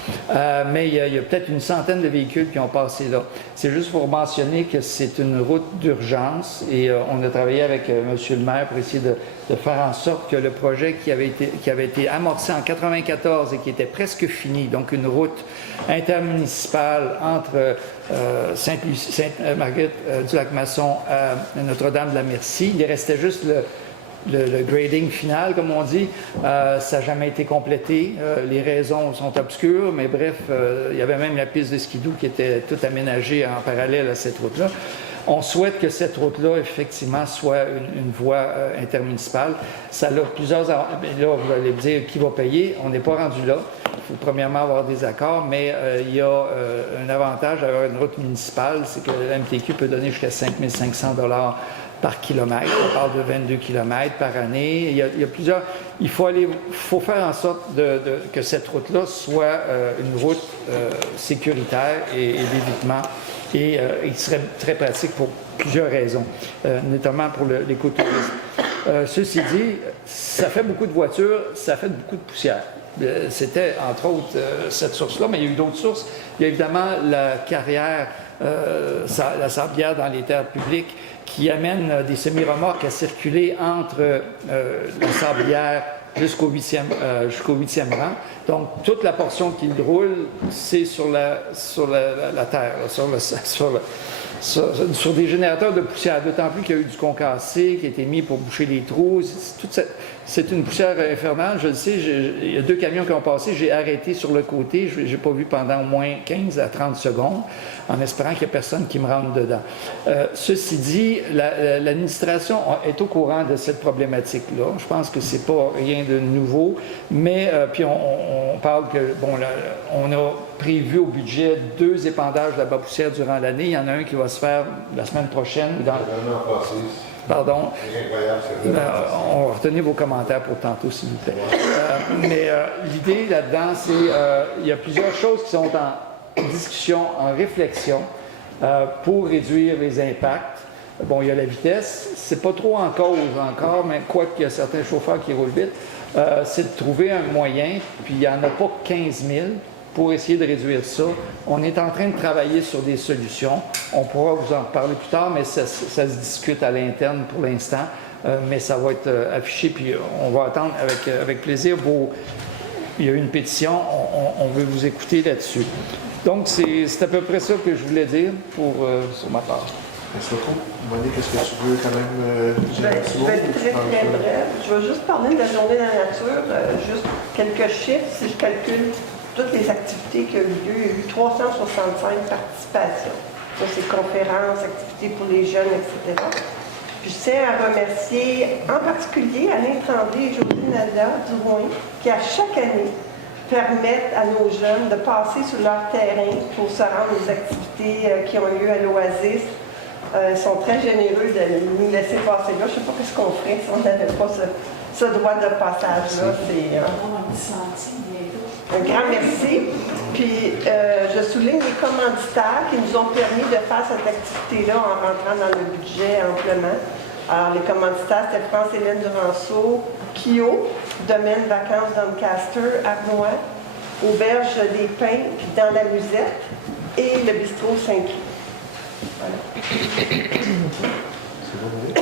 mais il y a peut-être une centaine de véhicules qui ont passé là. C'est juste pour mentionner que c'est une route d'urgence et on a travaillé avec M. le maire pour essayer de faire en sorte que le projet qui avait été amorcé en 1994 et qui était presque fini, donc une route intermunicipale entre Sainte-Marguerite du Lac-Masson à Notre-Dame de la Merci. Il restait juste le grading final, comme on dit. Ça n'a jamais été complété. Les raisons sont obscures, mais bref, il y avait même la piste de skidoo qui était toute aménagée en parallèle à cette route-là. On souhaite que cette route-là, effectivement, soit une voie intermunicipale. Ça a plusieurs... Là, vous allez me dire qui va payer. On n'est pas rendu là. Il faut premièrement avoir des accords, mais il y a un avantage d'avoir une route municipale, c'est que la MTQ peut donner jusqu'à 5 500 $ par kilomètre. On parle de 22 km par année. Il y a plusieurs... Il faut faire en sorte que cette route-là soit une route sécuritaire et d'évitement. Et il serait très pratique pour plusieurs raisons, notamment pour l'écotourisme. Ceci dit, ça fait beaucoup de voitures, ça fait beaucoup de poussière. C'était, entre autres, cette source-là, mais il y a eu d'autres sources. Il y a évidemment la carrière, la sablière dans les terres publiques qui amène des semi-remorques à circuler entre la sablière jusqu'au 8e rang. Donc, toute la portion qui roule, c'est sur la terre, sur des générateurs de poussière, d'autant plus qu'il y a eu du concassé qui a été mis pour boucher les trous. C'est une poussière infernale, je le sais. Il y a 2 camions qui ont passé, j'ai arrêté sur le côté, je n'ai pas vu pendant au moins 15 à 30 secondes, en espérant qu'il n'y a personne qui me rentre dedans. Ceci dit, l'administration est au courant de cette problématique-là. Je pense que c'est pas rien de nouveau, mais puis on parle que, bon, on a prévu au budget 2 épandages de la poussière durant l'année. Il y en a un qui va se faire la semaine prochaine. Pardon. On va retenir vos commentaires pour tantôt, s'il vous plaît. Mais l'idée là-dedans, c'est il y a plusieurs choses qui sont en discussion, en réflexion pour réduire les impacts. Bon, il y a la vitesse. C'est pas trop en cause encore, mais quoi qu'il y a certains chauffeurs qui roulent vite, c'est de trouver un moyen, puis il n'y en a pas 15 000, pour essayer de réduire ça. On est en train de travailler sur des solutions. On pourra vous en reparler plus tard, mais ça se discute à l'interne pour l'instant. Mais ça va être affiché, puis on va attendre avec plaisir. Il y a eu une pétition, on veut vous écouter là-dessus. Donc, c'est à peu près ça que je voulais dire sur ma part. Merci beaucoup. Monique, est-ce que tu veux quand même je vais être très bref. Je vais juste parler de la journée de la nature. Juste quelques chiffres. Si je calcule toutes les activités qui ont eu lieu, il y a eu 365 participations. Ça, c'est conférences, activités pour les jeunes, etc. Puis je tiens à remercier en particulier Alain Tremblay et José-Nadia Drouin, qui à chaque année permettent à nos jeunes de passer sur leur terrain pour se rendre aux activités qui ont lieu à l'Oasis. Ils sont très généreux de nous laisser passer là. Je ne sais pas ce qu'on ferait si on n'avait pas ce droit de passage-là. C'est un grand merci. Puis, je souligne les commanditaires qui nous ont permis de faire cette activité-là en rentrant dans le budget amplement. Alors, les commanditaires, c'était France-Hélène Duranceau, Kio, Domaine Vacances Doncaster, Arnois, Auberge des Pins, puis dans la Musette, et le bistrot Saint-Cloud. Voilà. C'est bon, oui.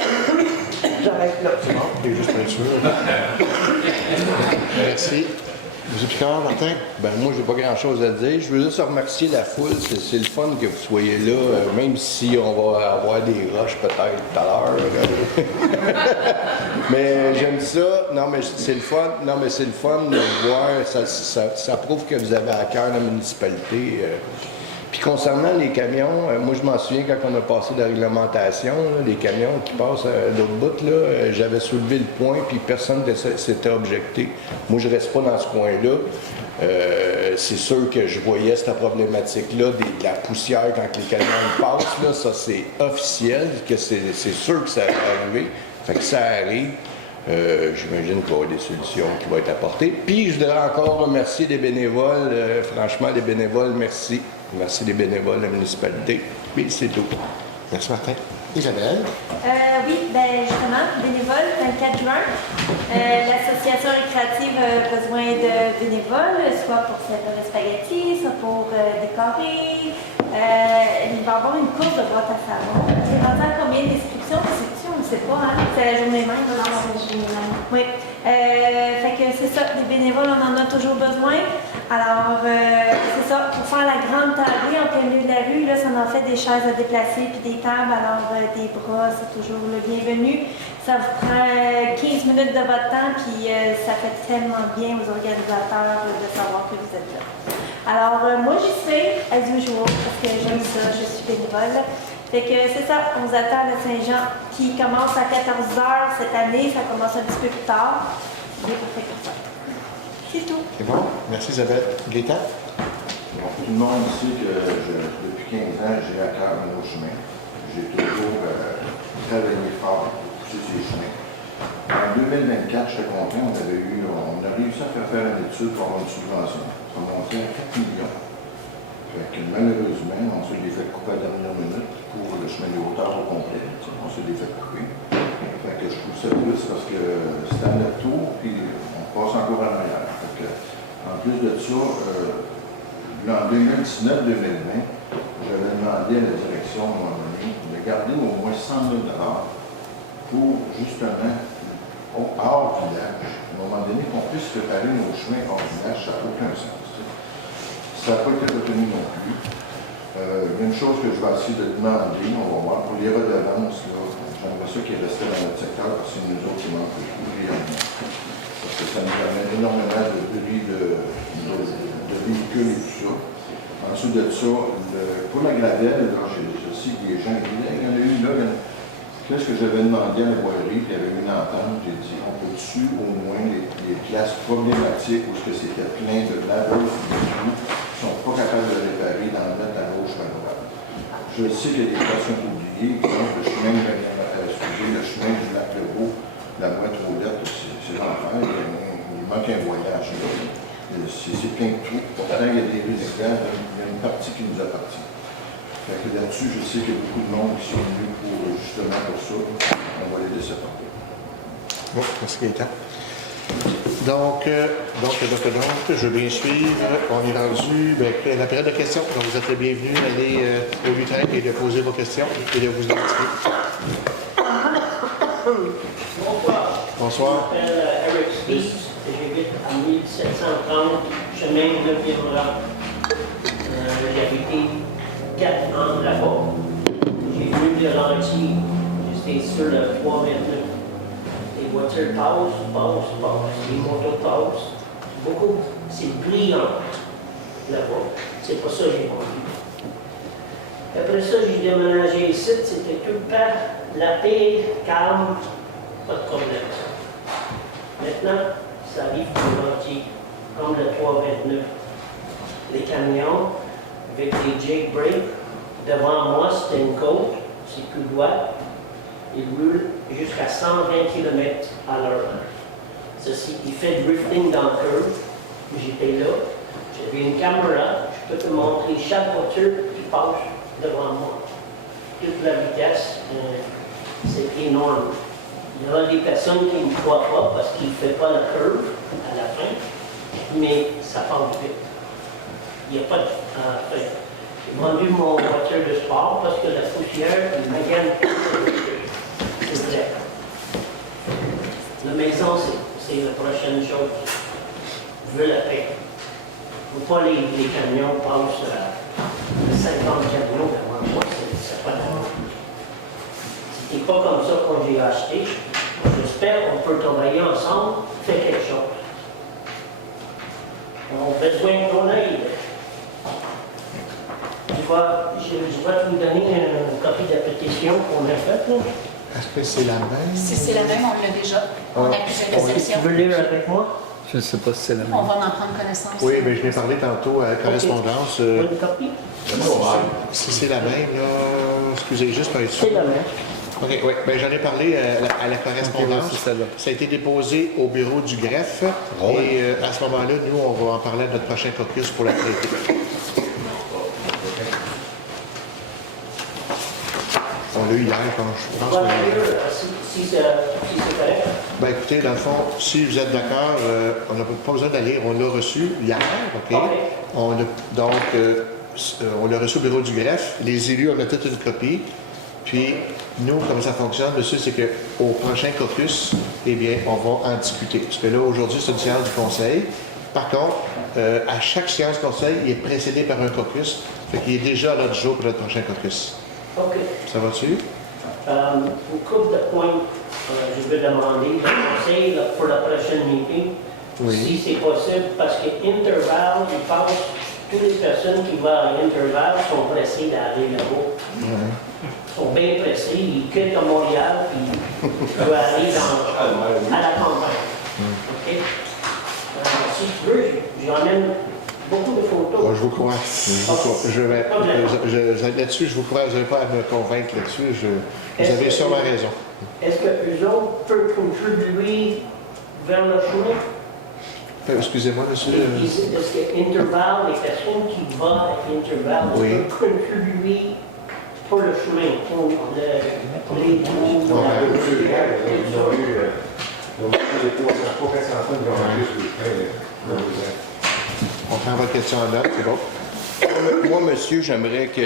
J'arrête là. C'est bon, et juste pour être sûr. Merci. M. Picard, Martin? Ben moi, j'ai pas grand-chose à dire. Je veux juste remercier la foule. C'est le fun que vous soyez là, même si on va avoir des rushs peut-être tout à l'heure. Mais j'aime ça. Non, mais c'est le fun. Non, mais c'est le fun de voir. Ça prouve que vous avez à cœur la municipalité. Puis concernant les camions, moi je m'en souviens quand on a passé de la réglementation, là, les camions qui passent d'autres bouts, là, j'avais soulevé le point puis personne ne s'était objecté. Moi je reste pas dans ce coin-là. C'est sûr que je voyais cette problématique-là de la poussière quand les camions passent, là, ça c'est officiel, que c'est sûr que ça va arriver. Fait que ça arrive. J'imagine qu'il va y avoir des solutions qui vont être apportées. Puis je voudrais encore remercier les bénévoles. Franchement, les bénévoles, merci. Merci les bénévoles de la municipalité. Puis c'est tout. Merci, Martin. Isabelle? Oui, ben justement, bénévole, 24 juin. L'association récréative a besoin de bénévoles, soit pour servir le spaghetti, soit pour décorer. Il va y avoir une course de boîte à savon. C'est rendu à combien d'inscriptions? On ne sait pas, hein? C'est la journée même. C'est la journée même. Oui. Fait que c'est ça, les bénévoles, on en a toujours besoin. Alors, c'est ça, pour faire la grande tablée en plein milieu de la rue, là, ça en fait des chaises à déplacer puis des tables. Alors, des bras, c'est toujours le bienvenu. Ça vous prend 15 minutes de votre temps, puis ça fait tellement bien aux organisateurs de savoir que vous êtes là. Alors, moi, j'y serai, as usual, parce que j'aime ça, je suis bénévole. Fait que c'est ça, on vous attend à Saint-Jean, qui commence à 14h cette année, ça commence un petit peu plus tard. C'est parfait comme ça. C'est tout. C'est bon? Merci, Isabelle. Gaëtan? Bon, tout le monde sait que depuis 15 ans, j'ai à cœur un autre chemin. J'ai toujours travaillé fort pour pousser ces chemins. En 2024, j'étais content, on a réussi à faire une étude pour avoir une subvention. Ça montait à 4 millions. Fait que malheureusement, on s'est les fait couper à la dernière minute pour le chemin de hauteur au complet. On s'est les fait couper. Fait que je trouve ça plus parce que c'est à notre tour, puis on passe encore en arrière. Fait que, en plus de ça, en 2019-2020, j'avais demandé à la direction à un moment donné de garder au moins 100 000 pour justement, hors village, à un moment donné, qu'on puisse préparer nos chemins hors village, ça n'a aucun sens. Ça n'a pas été retenu non plus. Une chose que je vais essayer de demander, on va voir, pour les redevances, j'aimerais ça qu'ils restaient dans notre secteur parce que c'est nous autres qui manquent beaucoup réellement. Parce que ça nous amène énormément de bruit de véhicules et tout ça. Ensuite de ça, pour la gravelle, je sais que les gens disaient, il y en a eu là, qu'est-ce que j'avais demandé à la voirie, puis il y avait une entente, j'ai dit, on peut-tu au moins les places problématiques où c'était plein de laveuses et tout, qui ne sont pas capables de réparer, d'en mettre à gauche ou à droite. Je sais qu'il y a des places qui sont oubliées, par exemple, le chemin le chemin du lac Lebeau, la boîte aux lettres, c'est l'enfer, il manque un voyage. C'est plein de trous. Pourtant, il y a des résidents, il y a une partie qui nous appartient. Fait que là-dessus, je sais qu'il y a beaucoup de monde qui sont venus justement pour ça. On va les laisser parler. Bon, merci Gaëtan. Donc, je vais bien suivre. On est rendu la période de questions. Donc, vous êtes les bienvenus d'aller au lutin et de poser vos questions et de vous identifier. Bonsoir. Bonsoir. Je m'appelle Eric Spees et j'habite à 1730 chemin de Violent. J'ai habité 4 ans là-bas. J'ai vu de lentilles. J'étais sur le 329. Les voitures passent. Les motos passent. Beaucoup. C'est brillant là-bas. C'est pour ça que j'ai vendu. Après ça, j'ai déménagé ici. C'était tout par la paix, calme, pas de problème. Maintenant, ça arrive pour lentilles, comme le 329. Les camions, avec des jake brakes, devant moi, c'était une côte, c'est tout droit. Il roule jusqu'à 120 km à l'heure. Ceci, il fait drifting dans le curve. J'étais là. J'avais une caméra. Je peux te montrer chaque voiture qui passe devant moi. Toute la vitesse, c'est énorme. Il y a des personnes qui ne me croient pas parce qu'il ne fait pas la curve à la fin, mais ça passe vite. Il n'y a pas de fin. J'ai vendu mon voiture de sport parce que la poussière, il me gagne. La maison, c'est la prochaine chose. Je veux la paix. Il ne faut pas les camions passent à 50 camions devant moi, c'est pas normal. Si t'es pas comme ça quand j'ai acheté, j'espère qu'on peut travailler ensemble, faire quelque chose. On a besoin de ton aide. Je vais vous donner une copie de la pétition qu'on a faite. Là. Est-ce que c'est la même? Si c'est la même, on l'a déjà. On a plusieurs réceptions. Tu veux lire avec moi? Je ne sais pas si c'est la même. On va en prendre connaissance. Oui, mais je l'ai parlé tantôt à la correspondance. Une copie? Si c'est la même, là, excusez, juste pour être sûr. C'est la même. OK, oui. Bien, j'en ai parlé à la correspondance. Ok, ouais, c'est celle-là. Ça a été déposé au bureau du greffe. Et à ce moment-là, nous, on va en parler à notre prochain caucus pour la traiter. On l'a eu hier, je pense. On va lire si c'est correct. Ben écoutez, dans le fond, si vous êtes d'accord, on n'a pas besoin d'aller. On l'a reçu hier, OK? OK. On l'a reçu au bureau du greffe. Les élus, on a toute une copie. Puis, nous, comment ça fonctionne, monsieur, c'est qu'au prochain caucus, eh bien, on va en discuter. Parce que là, aujourd'hui, c'est une séance du conseil. Par contre, à chaque séance du conseil, il est précédé par un caucus. Fait qu'il est déjà à l'ordre du jour pour notre prochain caucus. OK. Ça va-tu? Une couple de points, je vais demander le conseil là, pour la prochaine meeting. Oui. Si c'est possible, parce que Interval, ils pensent, toutes les personnes qui vont à Interval sont pressées d'aller là-bas. Ils sont bien pressés, ils quittent à Montréal, puis ils doivent aller à la campagne. OK? Si tu veux, j'emmène beaucoup de photos. Bon, je vous crois. Là-dessus, je vous crois. Vous n'avez pas à me convaincre là-dessus. Vous avez sûrement raison. Est-ce que eux autres peuvent contribuer vers le chemin? Excusez-moi, monsieur. Est-ce que Interval, les personnes qui vont à Interval, Oui. peuvent contribuer pour le chemin, pour les trous, Ouais. On prend votre question en note, c'est bon? Moi, monsieur, j'aimerais que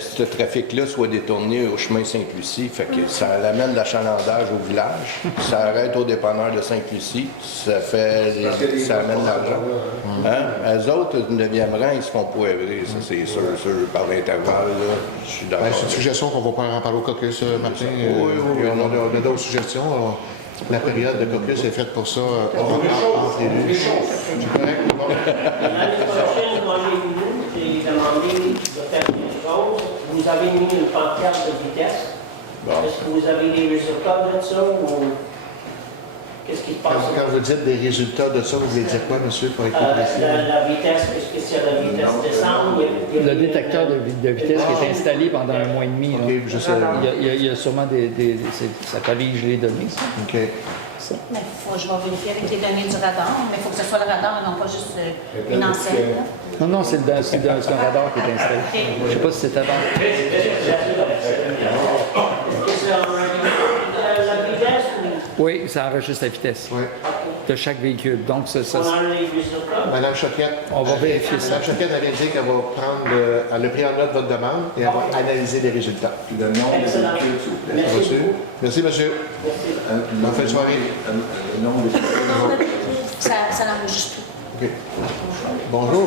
ce trafic-là soit détourné au chemin Sainte-Lucie. Fait que ça amène de l'achalandage au village. Ça arrête au dépanneur de Sainte-Lucie. Ça amène de l'argent. Hein? Eux autres, le 9e rang, ils se font poivrer. Ça, c'est sûr, par l'intervalle. Là, je suis d'accord. Ben, c'est une suggestion qu'on va pouvoir en parler au caucus, Martin. Oui. On a d'autres suggestions. La période de caucus est faite pour ça. Entre élus. C'est correct? Bon. L'année prochaine, quand j'ai demandé de faire quelque chose, vous avez mis une pancarte de vitesse. Bon. Est-ce que vous avez des résultats de ça ou qu'est-ce qui se passe? Quand vous dites des résultats de ça, vous voulez dire quoi, monsieur, pour être plus précis? La vitesse, est-ce que c'est la vitesse descendre? Le détecteur de vitesse qui est installé pendant un mois et demi. là. OK, je sais. Il y a sûrement ça corrige les données, ça. OK. Mais je vais vérifier avec les données du radar, mais il faut que ce soit le radar et non pas juste une enseigne. là. Non, c'est un radar qui est installé. Je ne sais pas si c'est avant. La vitesse ou Oui, ça enregistre la vitesse Oui. de chaque véhicule. Donc, on a les résultats? Madame Choquette. on va vérifier ça. Madame Choquette avait dit qu'elle va prendre, elle a pris en note votre demande et elle va analyser les résultats. Le nom des Excellent. véhicules, s'il vous plaît. Merci Monsieur. beaucoup. Merci, monsieur. Bonne fin de soirée. Le nom des véhicules. Ça l'enregistre tout. OK. Bonjour.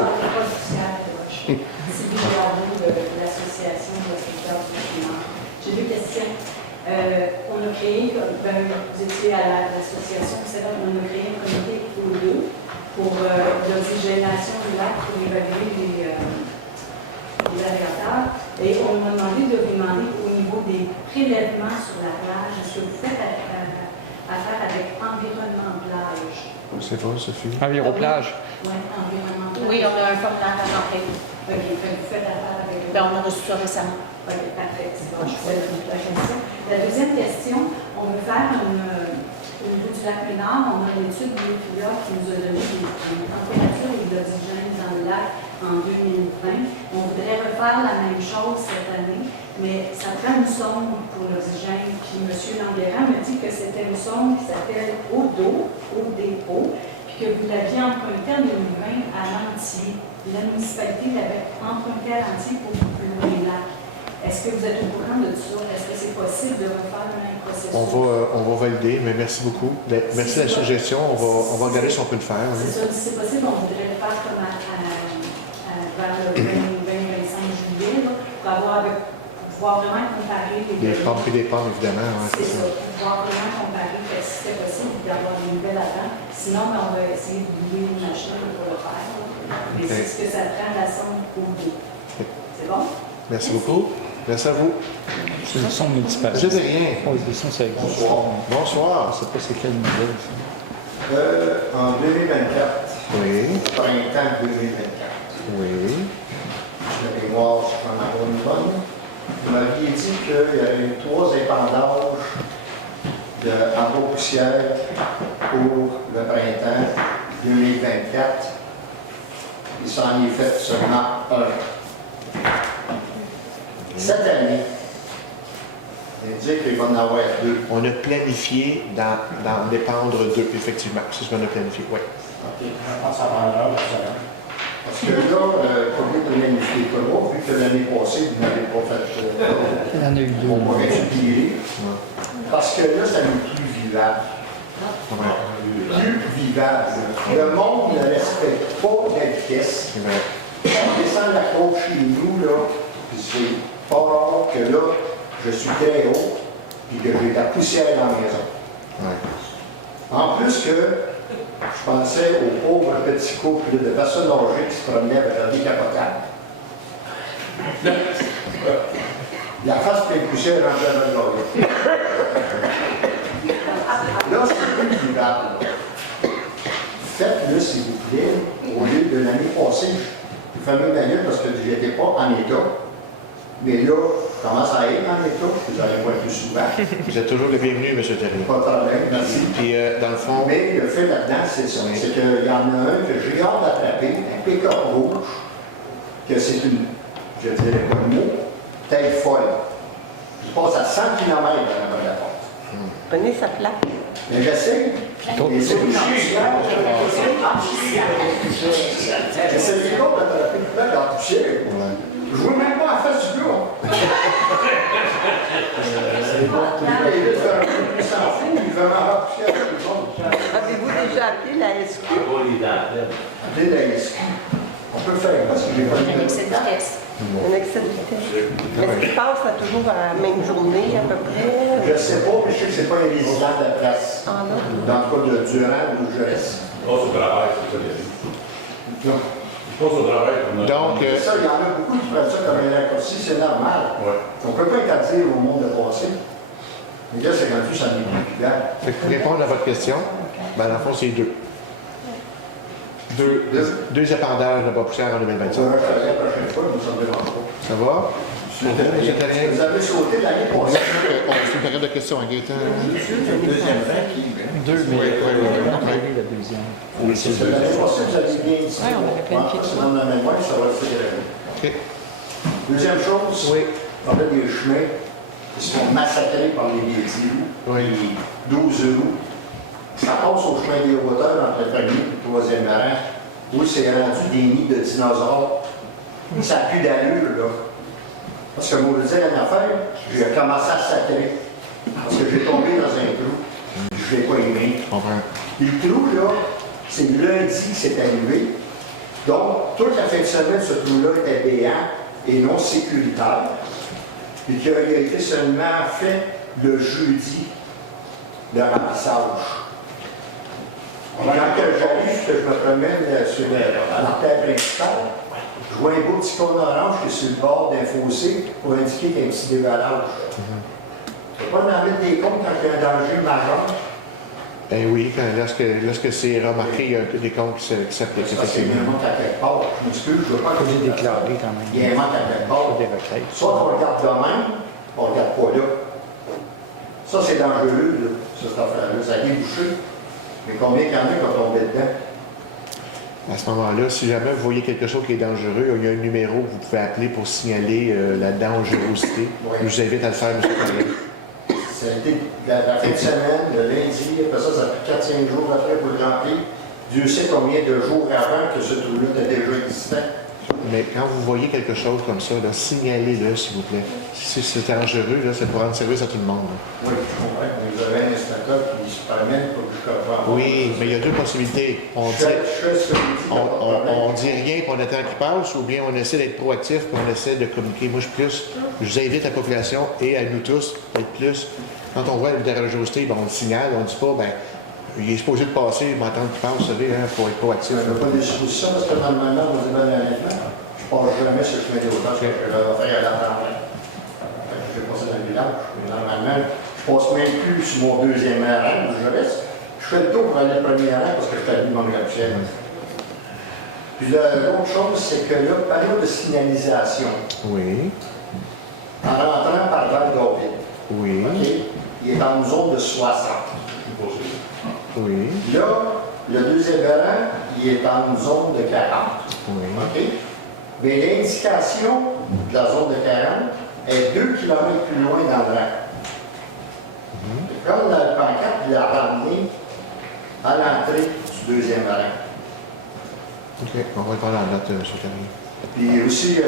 Sylvie Girardot de l'association de secteur du bâtiment. J'ai deux questions. On a créé, vous étiez à l'association, c'est vrai, on a créé un comité pour deux pour l'oxygénation du lac pour évaluer les aérateurs. Et on m'a demandé de vous demander au niveau des prélèvements sur la plage, est-ce que vous faites affaire avec Environnement Plage? C'est bon, Sophie. Enviroplage. Oui, Environnement Plage. Oui, on a un formulaire à remplir. OK, vous faites affaire avec On a reçu ça récemment. OK, parfait. C'est bon, je fais la question. La deuxième question, on veut faire au niveau du lac Ménard, on a une étude moléculaire qui nous a donné une température et de l'oxygène dans le lac en 2020. On voudrait refaire la même chose cette année, mais ça prend une sonde pour l'oxygène. Puis M. Languerrand me dit que c'était une sonde qui s'appelle ODO, ODO, puis que vous l'aviez empruntée en 2020 à Lantier. La municipalité l'avait empruntée à Lantier pour plonger le lac. Est-ce que vous êtes au courant de ça? Est-ce que c'est possible de refaire le même processus? On va valider, mais merci beaucoup. Merci de la suggestion. On va regarder si on peut le faire. C'est ça, si c'est possible, on voudrait le faire comme vers le 20-25 juillet, là, pour pouvoir vraiment comparer Des pommes et des pommes, évidemment. Ouais, c'est ça, pour pouvoir vraiment comparer si c'était possible d'avoir des nouvelles avant. Sinon, ben, on va essayer de louer une machine pour le faire. Mais c'est ce que ça prend la somme pour deux. C'est bon? Merci beaucoup. Merci à vous. C'est une leçon municipale. Je dis rien. Oh, les leçons, ça existe. Bonsoir. Je ne sais pas c'est quel modèle, ça. En 2024, Oui. printemps 2024, Oui. la mémoire, je peux en avoir une bonne. Vous m'aviez dit qu'il y avait eu 3 épandages en bas poussière pour le printemps 2024. Il s'en est fait seulement un. Cette année, il dit qu'il va en avoir 2. On a planifié d'en dépendre 2, effectivement. C'est ce qu'on a planifié, oui. OK, je pense à prendre parce que là, combien de planifier 3, vu que l'année passée, vous n'avez pas fait. Il y en a eu 2. On pourrait étudier. Parce que là, ça nous est plus vivable. Plus vivable. Le monde ne respecte pas la vitesse. On descend la côte chez nous, là, c'est pas rare que là, je suis très haut et que j'ai de la poussière dans la maison. Ouais. En plus que je pensais aux pauvres petits couples de personnes âgées qui se promenaient avec leur décapotable. La face pleine de poussière rentrée dans le loyer. Là, c'est plus vivable. Faites-le, s'il vous plaît, au lieu de l'année passée. Je fais même l'année parce que je n'étais pas en état. Mais là, je commence à être en état, je vous allez voir plus souvent. Vous êtes toujours le bienvenu, M. Terrier. Pas de problème, merci. Puis, dans le fond, Mais le fait là-dedans, c'est ça. Oui. C'est qu'il y en a un que j'ai hâte d'attraper, un pick-up rouge, que c'est une, je dirais pas le mot, tête folle. Il passe à 100 km dans la bonne la porte. Prenez sa plaque. Mais j'essaie. Et c'est une poussière. J'essaie les gars d'attraper une plaque en poussière. Je ne vois même pas la face du gars. Il s'en fout, il veut m'en rapprocher avec les autres. Avez-vous déjà appelé la SQ? Appelez la SQ. On peut faire, parce que j'ai pas Un excès de vitesse. Un excès de vitesse. Est-ce qu'il passe à toujours à la même journée, à peu près? Je ne sais pas, mais je sais que ce n'est pas un résident de la place. Ah non? Dans le cas de Durand, où je reste. Passe au travail, c'est ça, il a dit. Non. Je passe au travail. donc, Ça, il y en a beaucoup qui prennent ça comme un raccourci, c'est normal. Ouais. On ne peut pas interdire au monde de passer. Mais là, c'est rendu, ça n'est plus clair. fait que pour répondre à votre question, ben, dans le fond, c'est 2. Deux épandages de bas poussière en On 2025. va faire la prochaine fois, nous sommes dérange pas. Ça va? M. Terrien? Vous avez sauté l'année passée. C'est une période de questions à Gaëtan. Deuxième rang qui. 2, mais on a parlé la deuxième. Oui, c'est ça. L'année passée, vous avez bien dit. Ouais, on avait planifié ça. Dans la mémoire, ça va le faire. OK. Deuxième chose, Oui. on a des chemins qui sont massacrés par les vieilles roues, Oui. les 12 roues. Ça passe au chemin des hauteurs entre le premier et le troisième rang, où c'est rendu des nids de dinosaures. Ça n'a plus d'allure, là. Parce que moi, je disais une affaire, j'ai commencé à sacrer. Parce que j'ai tombé dans un trou. Je ne l'ai pas aimé. Je comprends. Et le trou, là, c'est lundi que c'est arrivé. Donc, toute la fin de semaine, ce trou-là était béant et non sécuritaire. Et qu'il a été seulement fait le jeudi, le ramassage. Quand j'arrive, que je me promène sur l'artère principale, je vois un beau petit cône orange qui est sur le bord d'un fossé pour indiquer qu'il y a un petit dévalage. Je ne peux pas m'en mettre des comptes quand il y a un danger majeur. Ben oui, lorsque c'est remarqué, il y a des comptes qui s'appliquent, Parce qu'il y a un effectivement. manque à quelque part. Je m'excuse, je ne veux pas que Il est déclaré quand même. Il y a un manque à quelque part. Des requêtes. Soit on regarde de même, on ne regarde pas là. Ça, c'est dangereux, là, cette affaire-là. Ça a débouché. Mais combien il y en a qui ont tombé dedans? À ce moment-là, si jamais vous voyez quelque chose qui est dangereux, il y a un numéro que vous pouvez appeler pour signaler la dangerosité. Oui. Je vous invite à le faire, M. Terrien. Ça a été la fin de semaine, le lundi, après ça, ça a pris 4-5 jours après pour le remplir. Dieu sait combien de jours avant que ce trou-là était déjà existant. Mais quand vous voyez quelque chose comme ça, là, signalez-le, s'il vous plaît. Si c'est dangereux, là, c'est pour rendre service à tout le monde. Là. Oui, je comprends. Vous avez un inspecteur qui se promène pour que je comprenne. Oui, mais il y a deux possibilités. On dit rien pour le temps qui passe, ou bien on essaie d'être proactif, puis on essaie de communiquer. Moi, je vous invite la population et à nous tous d'être plus. Quand on voit une dangerosité, ben, on le signale, on ne dit pas, ben, il est supposé de passer, m'entendre qu'il passe, vous savez, il faut être proactif. Je ne veux pas des dispositions parce que normalement, on dit, ben, honnêtement, je ne passe jamais sur le chemin des hauteurs, parce que je vais faire à l'apprendre. Je vais passer dans le village. Normalement, je ne passe même plus sur mon deuxième rang où je reste. Je fais le tour pour aller au premier rang parce que je t'allume mon gratte-ciel. Puis l'autre chose, c'est que le panneau de signalisation, oui. En rentrant par Val-d'Orville, oui. Okay, il est en zone de 60. Oui. Là, le deuxième rang, il est en zone de 40. Oui. OK? Mais l'indication de la zone de 40 est 2 km plus loin dans le rang. Comme la pancarte l'a ramené à l'entrée du deuxième rang. OK, on va prendre la note, M. Carrier. Puis aussi,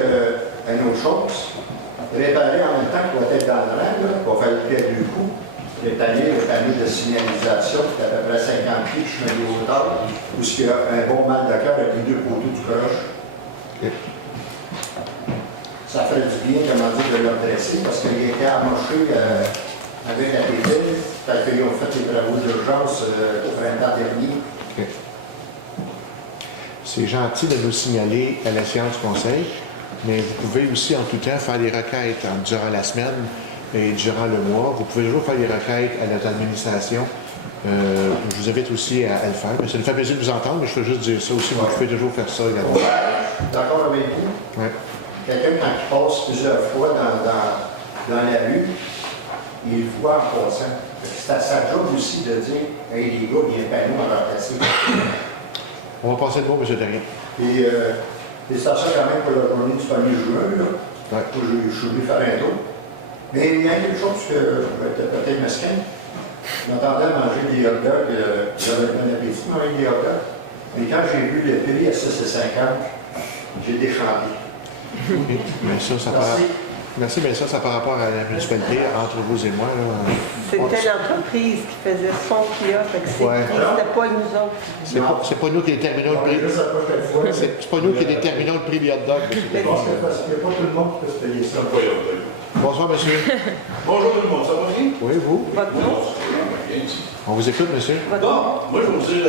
une autre chose, réparer en même temps qu'il va être dans le rang, là, il va faire le pied deux coups, réparer le panneau de signalisation qui est à peu près 50 pieds de chemin de hauteur, où il y a un bon mal de cœur avec les deux poteaux du croche. OK. Ça ferait du bien, comment dire, de le redresser, parce qu'il était amoché avec la pédale, parce qu'ils ont fait les travaux d'urgence au printemps dernier. OK. C'est gentil de nous signaler à la séance du conseil, mais vous pouvez aussi en tout temps faire des requêtes durant la semaine et durant le mois. Vous pouvez toujours faire des requêtes à notre administration. Je vous invite aussi à le faire. Ça nous fait plaisir de vous entendre, mais je veux juste dire ça aussi. Vous pouvez toujours faire ça également. D'accord avec vous? Oui. Quelqu'un, quand il passe plusieurs fois dans la rue, il le voit en passant. C'est à sa job aussi de dire « Hey les gars, il y a un panneau à remplacer. » On va passer le mot, M. Terrien. Et c'est ça quand même pour la journée du 1er juin, là. Ouais. Je suis venu faire un tour. Mais il y a quelque chose que je vais être peut-être mesquin. Je m'attendais à manger des hot dogs, j'avais bon appétit de manger des hot dogs. Mais quand j'ai vu le prix à 6,50, j'ai déchanté. Oui, mais ça part... Merci, mais ça par rapport à la municipalité, entre vous et moi. C'était l'entreprise qui faisait son kiosque, fait que c'était pas nous autres. C'est pas nous qui déterminons le prix. C'est pas nous qui déterminons le prix des hot dogs. Parce qu'il n'y a pas tout le monde qui peut se payer ça. Bonsoir, monsieur. Bonjour tout le monde, ça va bien? Oui, vous? Votre nom? On vous écoute, monsieur. Bon, moi je vais vous dire...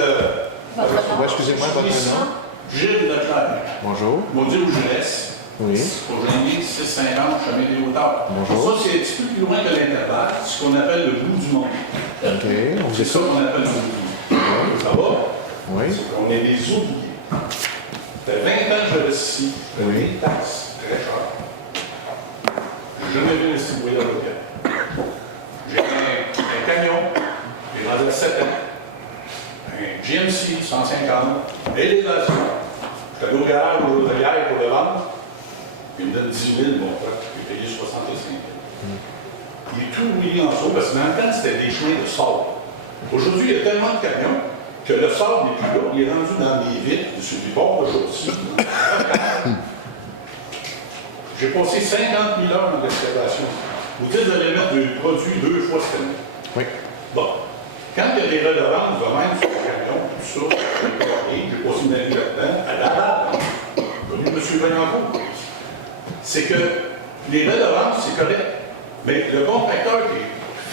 Excusez-moi, votre nom? Gilles Leclerc. Bonjour. Ils m'ont dit où je reste. Oui. Aujourd'hui, 650, chemin des hauteurs. Bonjour. Ça, c'est un petit peu plus loin que l'intervalle, ce qu'on appelle le bout du monde. OK, on vous C'est ça écoute. qu'on appelle le bout du monde. Ça va? Oui. On est des oubliés. Ça fait 20 ans que je reste ici. Je paye des taxes très chères. Je n'ai jamais vu un citoyen local. J'ai un camion, j'ai rendu à 7 ans. Un GMC 150, et les assurances. Je suis allé au garage aujourd'hui hier pour le vendre. Il me donne 10 000, mon pote. J'ai payé 65 000. Il est tout oublié en dessous, parce que dans le temps, c'était des chemins de sable. Aujourd'hui, il y a tellement de camions que le sable n'est plus là. Il est rendu dans les vitres, sur les bords de chaussée. J'ai passé 50 000 heures dans l'excavation. Vous dites, vous allez mettre du produit 2 fois cette année. Oui. Bon. Quand il y a des redevances, même sur le camion, tout ça, j'ai passé une année là-dedans, à Laval, connu M. Vaillancourt. C'est que les redevances, c'est correct. Mais le contracteur qui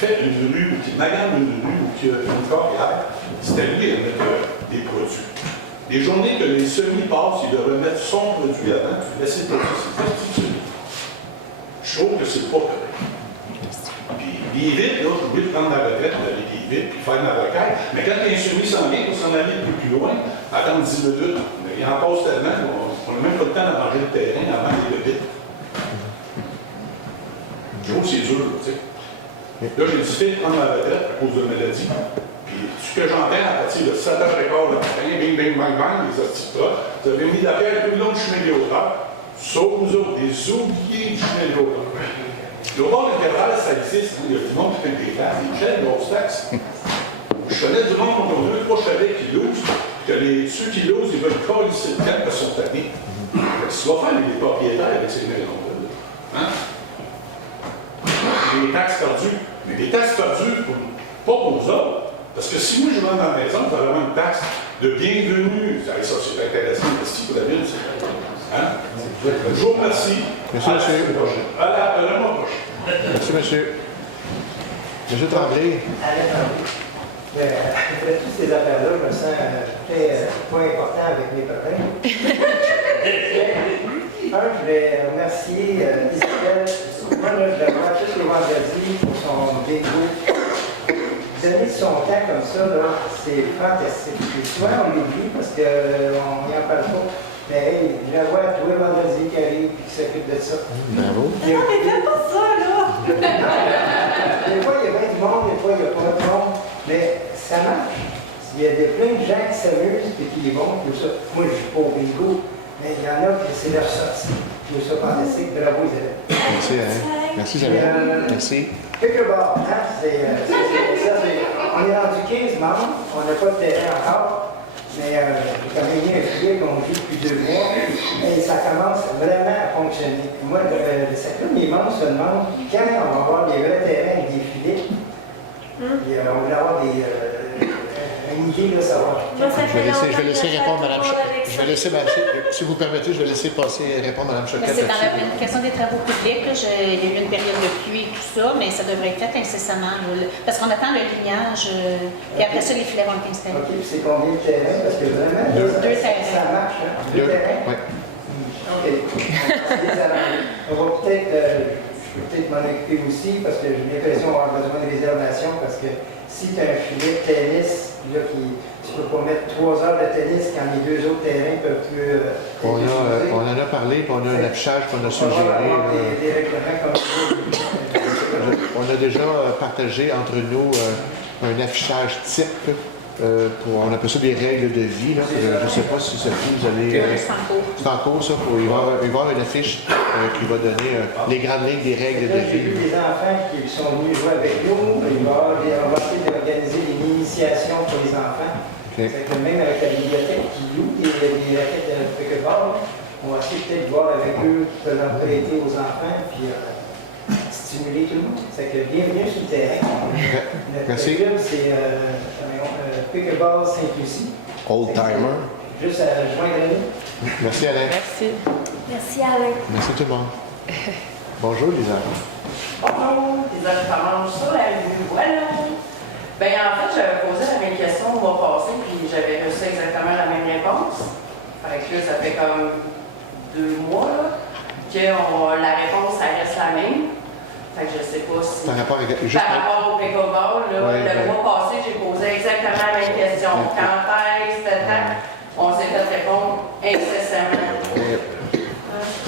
fait une rue, ou qui magane une rue, ou qui a une carrière, c'est à lui de mettre des produits. Les journées que les semis passent, il devrait mettre son produit avant, puis laisser le produit, c'est restitué. Je trouve que c'est pas correct. Puis les vitres, là, j'ai oublié de prendre ma retraite, d'aller des vitres, puis faire ma requête. Mais quand un semis s'en vient, pour s'en aller un peu plus loin, attendre 10 minutes, mais il en passe tellement qu'on n'a même pas le temps d'arranger le terrain avant les vitres. Je trouve que c'est dur, tu sais. Là, j'ai décidé de prendre ma retraite à cause de la maladie. Puis, ce que j'entends à partir de 7h15 le matin, bing, bing, bang, bang, les hosties de bras, vous avez mis la pierre tout le long du chemin des hauteurs, sauf nous autres, des oubliés du chemin des hauteurs. Le bord intégral, ça existe. Il y a du monde qui fait des taxes, des chèques, des grosses taxes. Je connais du monde qui ont 2-3 chalets qui lousent, que ceux qui lousent, ils veulent coller le camp parce qu'ils sont tannés. Si ce qu'on va faire les propriétaires avec ces maisons-là. Hein? Des taxes perdues. Mais des taxes perdues, pas pour vous autres. Parce que si moi je vends ma maison, vous allez avoir une taxe de bienvenue. Ça, c'est intéressant, merci pour la ville. Hein? Je vous remercie. Merci, monsieur. À la mois prochain. Merci, monsieur. Monsieur Tremblay. Après toutes ces affaires-là, je me sens très point important avec mes copains. Je voulais remercier Isabelle. Moi, là, je la vois tous les vendredis pour son bingo. Donner son temps comme ça, là, c'est fantastique. Et souvent, on l'oublie parce qu'on n'y en parle pas. Mais hey, je la vois tous les vendredis qui arrive et qui s'occupe de ça. Bravo. Mais non, mais fais pas ça, là! Des fois, il y a bien du monde, des fois, il n'y a pas de monde. Mais ça marche. Il y a plein de gens qui s'amusent et qui vont. Tout ça. Moi, je ne suis pas au bingo, mais il y en a qui c'est leur sortie. Je trouve ça fantastique. Bravo, Isabelle. Merci, Alain. Merci, Isabelle. Merci. Quelque part, hein, on est rendu 15 membres, on n'a pas de terrain encore, mais j'ai quand même mis un filet qu'on vit depuis 2 mois, et ça commence vraiment à fonctionner. Moi, mes membres se demandent quand on va avoir des vrais terrains avec des filets, puis, on va avoir une idée de savoir. Je vais laisser répondre Mme Choquette. Si vous permettez, je vais laisser répondre Mme Choquette. C'est dans la planification des travaux publics. Là, il y a eu une période de pluie et tout ça, mais ça devrait être fait incessamment. Là, parce qu'on attend le lignage, et après ça, les filets vont être installés. OK, puis c'est combien de terrains? Parce que vraiment, Deux terrains. Ça marche, hein? 2 terrains? Oui. OK. On va peut-être, je peux peut-être m'en occuper aussi, parce que j'ai l'impression d'avoir besoin de réservation, parce que si tu as un filet de tennis, là, tu ne peux pas mettre 3 heures de tennis quand les 2 autres terrains peuvent plus On en a parlé, puis on a un affichage qu'on a suggéré. Des règlements comme ça. On a déjà partagé entre nous un affichage type. On appelle ça des règles de vie. Là. Je ne sais pas si Sophie, vous allez... c'est en cours, ça. Il va y avoir une affiche qui va donner les grandes lignes des règles de vie. J'ai vu des enfants qui sont venus jouer avec nous. On va essayer d'organiser une initiation pour les enfants. Okay. C'est que même avec la bibliothèque qui loue des raquettes de pickleball, on va essayer peut-être de voir avec eux qui peuvent en prêter aux enfants. Puis, stimuler tout le monde. C'est que bienvenue sur le terrain. Merci. Notre club, c'est Pickleball Saint-Lucie. Old timer. Juste à joindre à nous. Merci, Alain. Merci. Merci, Alain. Merci tout le monde. Bonjour, Lisa. Bonjour, Lisa Farmange sur la rue Wallon. Bien, en fait, j'avais posé la même question le mois passé, puis j'avais reçu exactement la même réponse. Fait que là, ça fait comme 2 mois, là, que la réponse, ça reste la même. Fait que je sais pas si... Par rapport au pickleball, là, le mois passé, j'ai posé exactement la même question. Quand est-ce, on s'est fait répondre incessamment.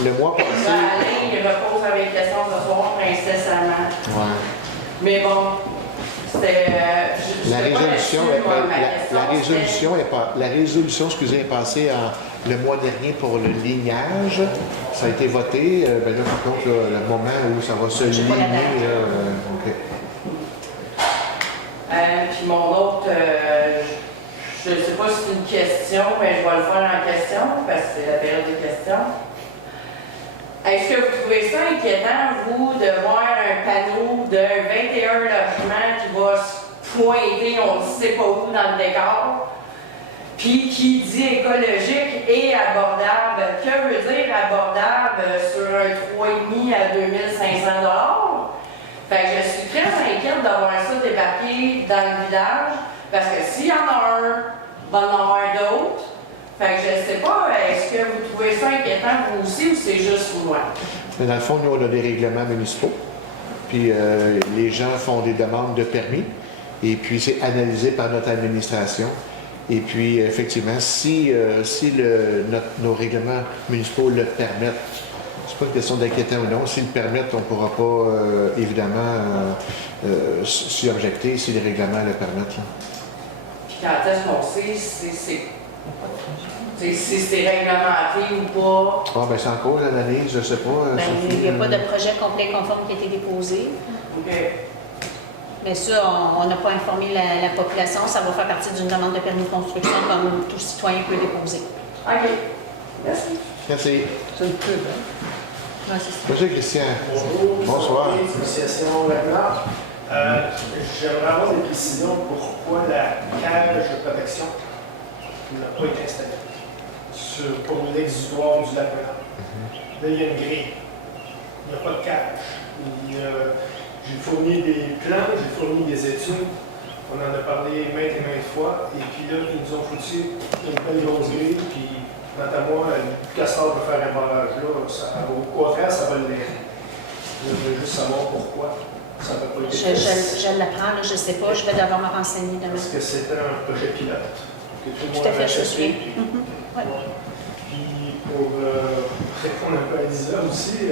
Le mois passé... Alain, il repose la même question ce soir, incessamment. Ouais. Mais bon, c'était... La résolution, excusez, est passée le mois dernier pour le lignage. Ça a été voté. Là, par contre, le moment où ça va se ligner. Puis mon autre, je ne sais pas si c'est une question, mais je vais le faire en question, parce que c'est la période des questions. Est-ce que vous trouvez ça inquiétant, vous, de voir un panneau de 21 logements qui va se pointer, on ne sait pas où dans le décor, puis qui dit écologique et abordable? Que veut dire abordable sur un 3,5 à 2500 $? Fait que je suis très inquiète de voir ça débarquer dans le village, parce que s'il y en a un, il va en avoir d'autres. Fait que je ne sais pas, est-ce que vous trouvez ça inquiétant vous aussi ou c'est juste moi? Mais dans le fond, nous, on a des règlements municipaux. Puis les gens font des demandes de permis. Et puis, c'est analysé par notre administration. Et puis, effectivement, si nos règlements municipaux le permettent, c'est pas une question d'inquiétant ou non, s'ils le permettent, on ne pourra pas, évidemment, s'y objecter si les règlements le permettent. Là. Puis quand est-ce qu'on sait si c'est réglementé ou pas? Ah, ben c'est en cours l'analyse, je ne sais pas. Il n'y a pas de projet complet conforme qui a été déposé. OK. Mais ça, on n'a pas informé la population. Ça va faire partie d'une demande de permis de construction comme tout citoyen peut déposer. OK. Merci. Merci. C'est une pub, hein? Ouais, c'est ça. Monsieur Christian. Bonjour. Bonsoir. Association Wagner. J'aimerais avoir des précisions pourquoi la cage de protection n'a pas été installée pour l'exutoire du lac Ménard. Là, il y a une grille. Il n'y a pas de cage. J'ai fourni des plans, j'ai fourni des études. On en a parlé maintes et maintes fois. Et puis là, ils nous ont foutu une belle grosse grille. Puis, quant à moi, le castor peut faire un barrage là. Au contraire, ça va l'aider. Je veux juste savoir pourquoi ça n'a pas été fait. Je l'apprends, là, je ne sais pas, je vais devoir me renseigner demain. Parce que c'était un projet pilote. Que tout le Tout monde à fait, avait je accepté. suis. Ouais. Puis pour répondre un peu à Lisa aussi,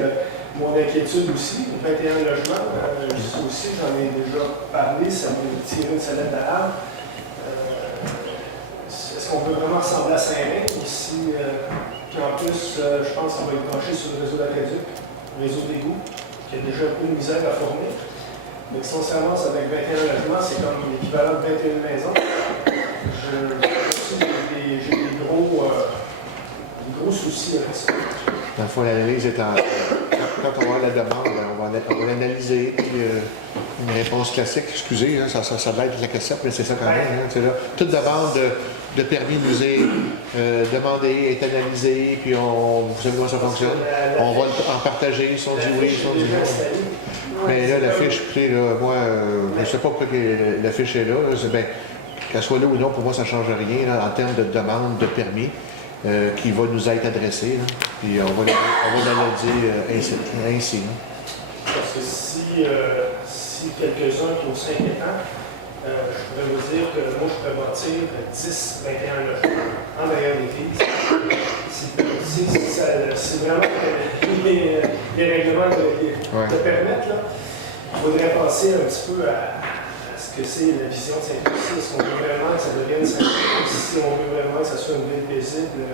mon inquiétude aussi, 21 logements, ça aussi j'en ai déjà parlé, ça m'a tiré une sonnette d'alarme. Est-ce qu'on peut vraiment ressembler à Saint-Rémy ici? Puis en plus, je pense qu'on va être branché sur le réseau d'aqueduc, le réseau d'égout, qui a déjà un peu de misère à fournir. Mais si on s'avance avec 21 logements, c'est comme l'équivalent de 21 maisons. J'ai des gros soucis avec ça. Dans le fond, l'analyse est en... Quand on va avoir la demande, on va l'analyser. Puis, une réponse classique, excusez, hein, ça va être la question, mais c'est ça quand même. Hein, c'est là. Toute demande de permis nous est demandée, est analysée, puis vous savez comment ça fonctionne. On va en partager, si on dit oui, si on dit non. Mais là, la fiche, écoutez, là, moi, je ne sais pas pourquoi la fiche est là. Ben, qu'elle soit là ou non, pour moi, ça ne change rien là, en termes de demande de permis. Qui va nous être adressé. Là. Puis on va l'analyser ainsi. Là. Parce que si quelques-uns trouvent ça inquiétant, je pourrais vous dire que moi, je pourrais bâtir 10, 21 logements en derrière l'église. C'est vraiment les règlements te permettent. Là. Il faudrait penser un petit peu à ce que c'est la vision de Saint-Lucie. Est-ce qu'on veut vraiment que ça devienne Saint-Lucie? Si on veut vraiment que ça soit une ville paisible,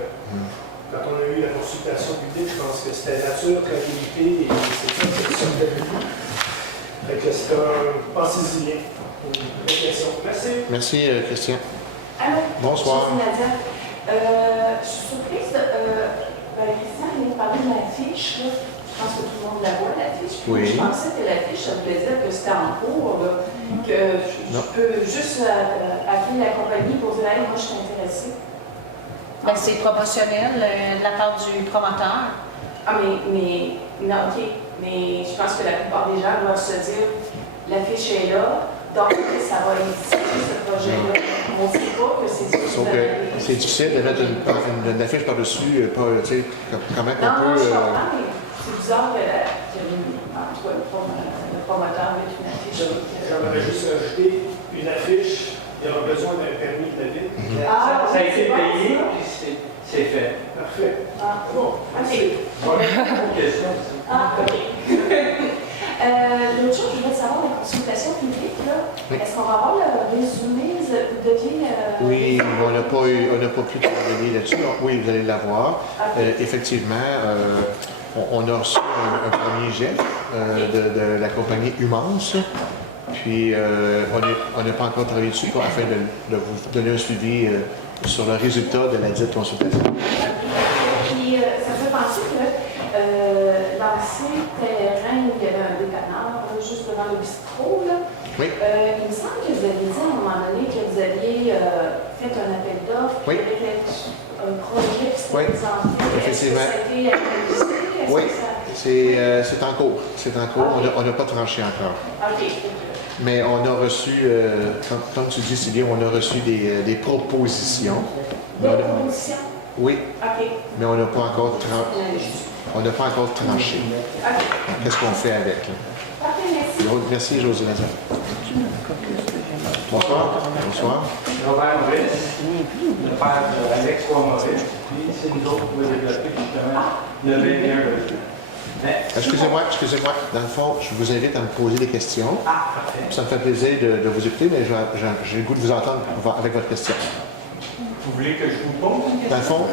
quand on a eu la consultation publique, je pense que c'était nature, tranquillité, et c'est ça que ça fait. Fait que c'est un pensez-y bien. Une réflexion. Merci. Merci, Christian. Allô? Bonsoir. Je suis Nadia. Je suis surprise. Christian vient de parler de la fiche. Là. Je pense que tout le monde la voit, la fiche. Oui. Je pensais que la fiche, ça voulait dire que c'était en cours, là, que je peux juste appeler la compagnie pour dire hey, moi, je suis intéressée. Ben, c'est promotionnel de la part du promoteur. Ah, mais non, OK. Mais je pense que la plupart des gens doivent se dire la fiche est là, donc ça va exister, ce projet-là. On ne sait pas que c'est difficile. C'est difficile de mettre une affiche par-dessus, comment on peut... Non, je comprends, mais c'est bizarre que le promoteur mette une affiche. J'aimerais juste rajouter une affiche. Il y aura besoin d'un permis de la ville. Ça a été payé, puis c'est fait. Parfait. Ah, bon. OK. Bonne question. Ah, OK. L'autre chose, je voulais savoir, la consultation publique, est-ce qu'on va avoir le résumé de qui? Oui, on n'a pas pu travailler là-dessus. Oui, vous allez l'avoir. Okay. Effectivement, on a reçu un premier jet de la compagnie Humance. Puis, on n'a pas encore travaillé dessus afin de vous donner un suivi sur le résultat de la dite consultation. Puis, ça me fait penser que l'ancien terrain où il y avait un dépanneur, juste devant le bistrot, là, oui. Il me semble que vous avez dit à un moment donné que vous aviez fait un appel d'offres, oui. qu'il y avait un projet qui s'était présenté. Effectivement. Est-ce que ça a été actualisé? Oui, c'est en cours. C'est en cours. Okay. On n'a pas tranché encore. OK. Mais on a reçu, comme tu dis, Sylvie, on a reçu des propositions. Des propositions? Oui. OK. Mais on n'a pas encore tranché. OK. Qu'est-ce qu'on fait avec? Parfait, merci. Merci, José Lazare. Bonsoir. Bonsoir. Robert Maurice, le père d'Alex Maurice. Puis c'est nous autres qui va développer justement le 21 Excusez-moi. Dans le fond, je vous invite à me poser des questions. Ah, parfait. Ça me fait plaisir de vous écouter, mais j'ai le goût de vous entendre avec votre question. Vous voulez que je vous pose une question? Dans le fond,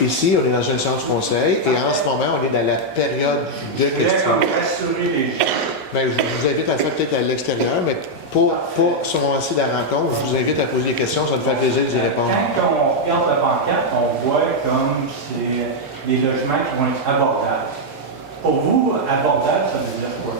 ici, on est dans une séance conseil et en ce moment, on est dans la période de questions. Rassurer les gens. Bien, je vous invite à le faire peut-être à l'extérieur, mais pour ce moment-ci de la rencontre, je vous invite à poser des questions, ça me fait plaisir d'y répondre. Quand on regarde la pancarte, on voit comme c'est des logements qui vont être abordables. Pour vous, abordable, ça veut dire quoi?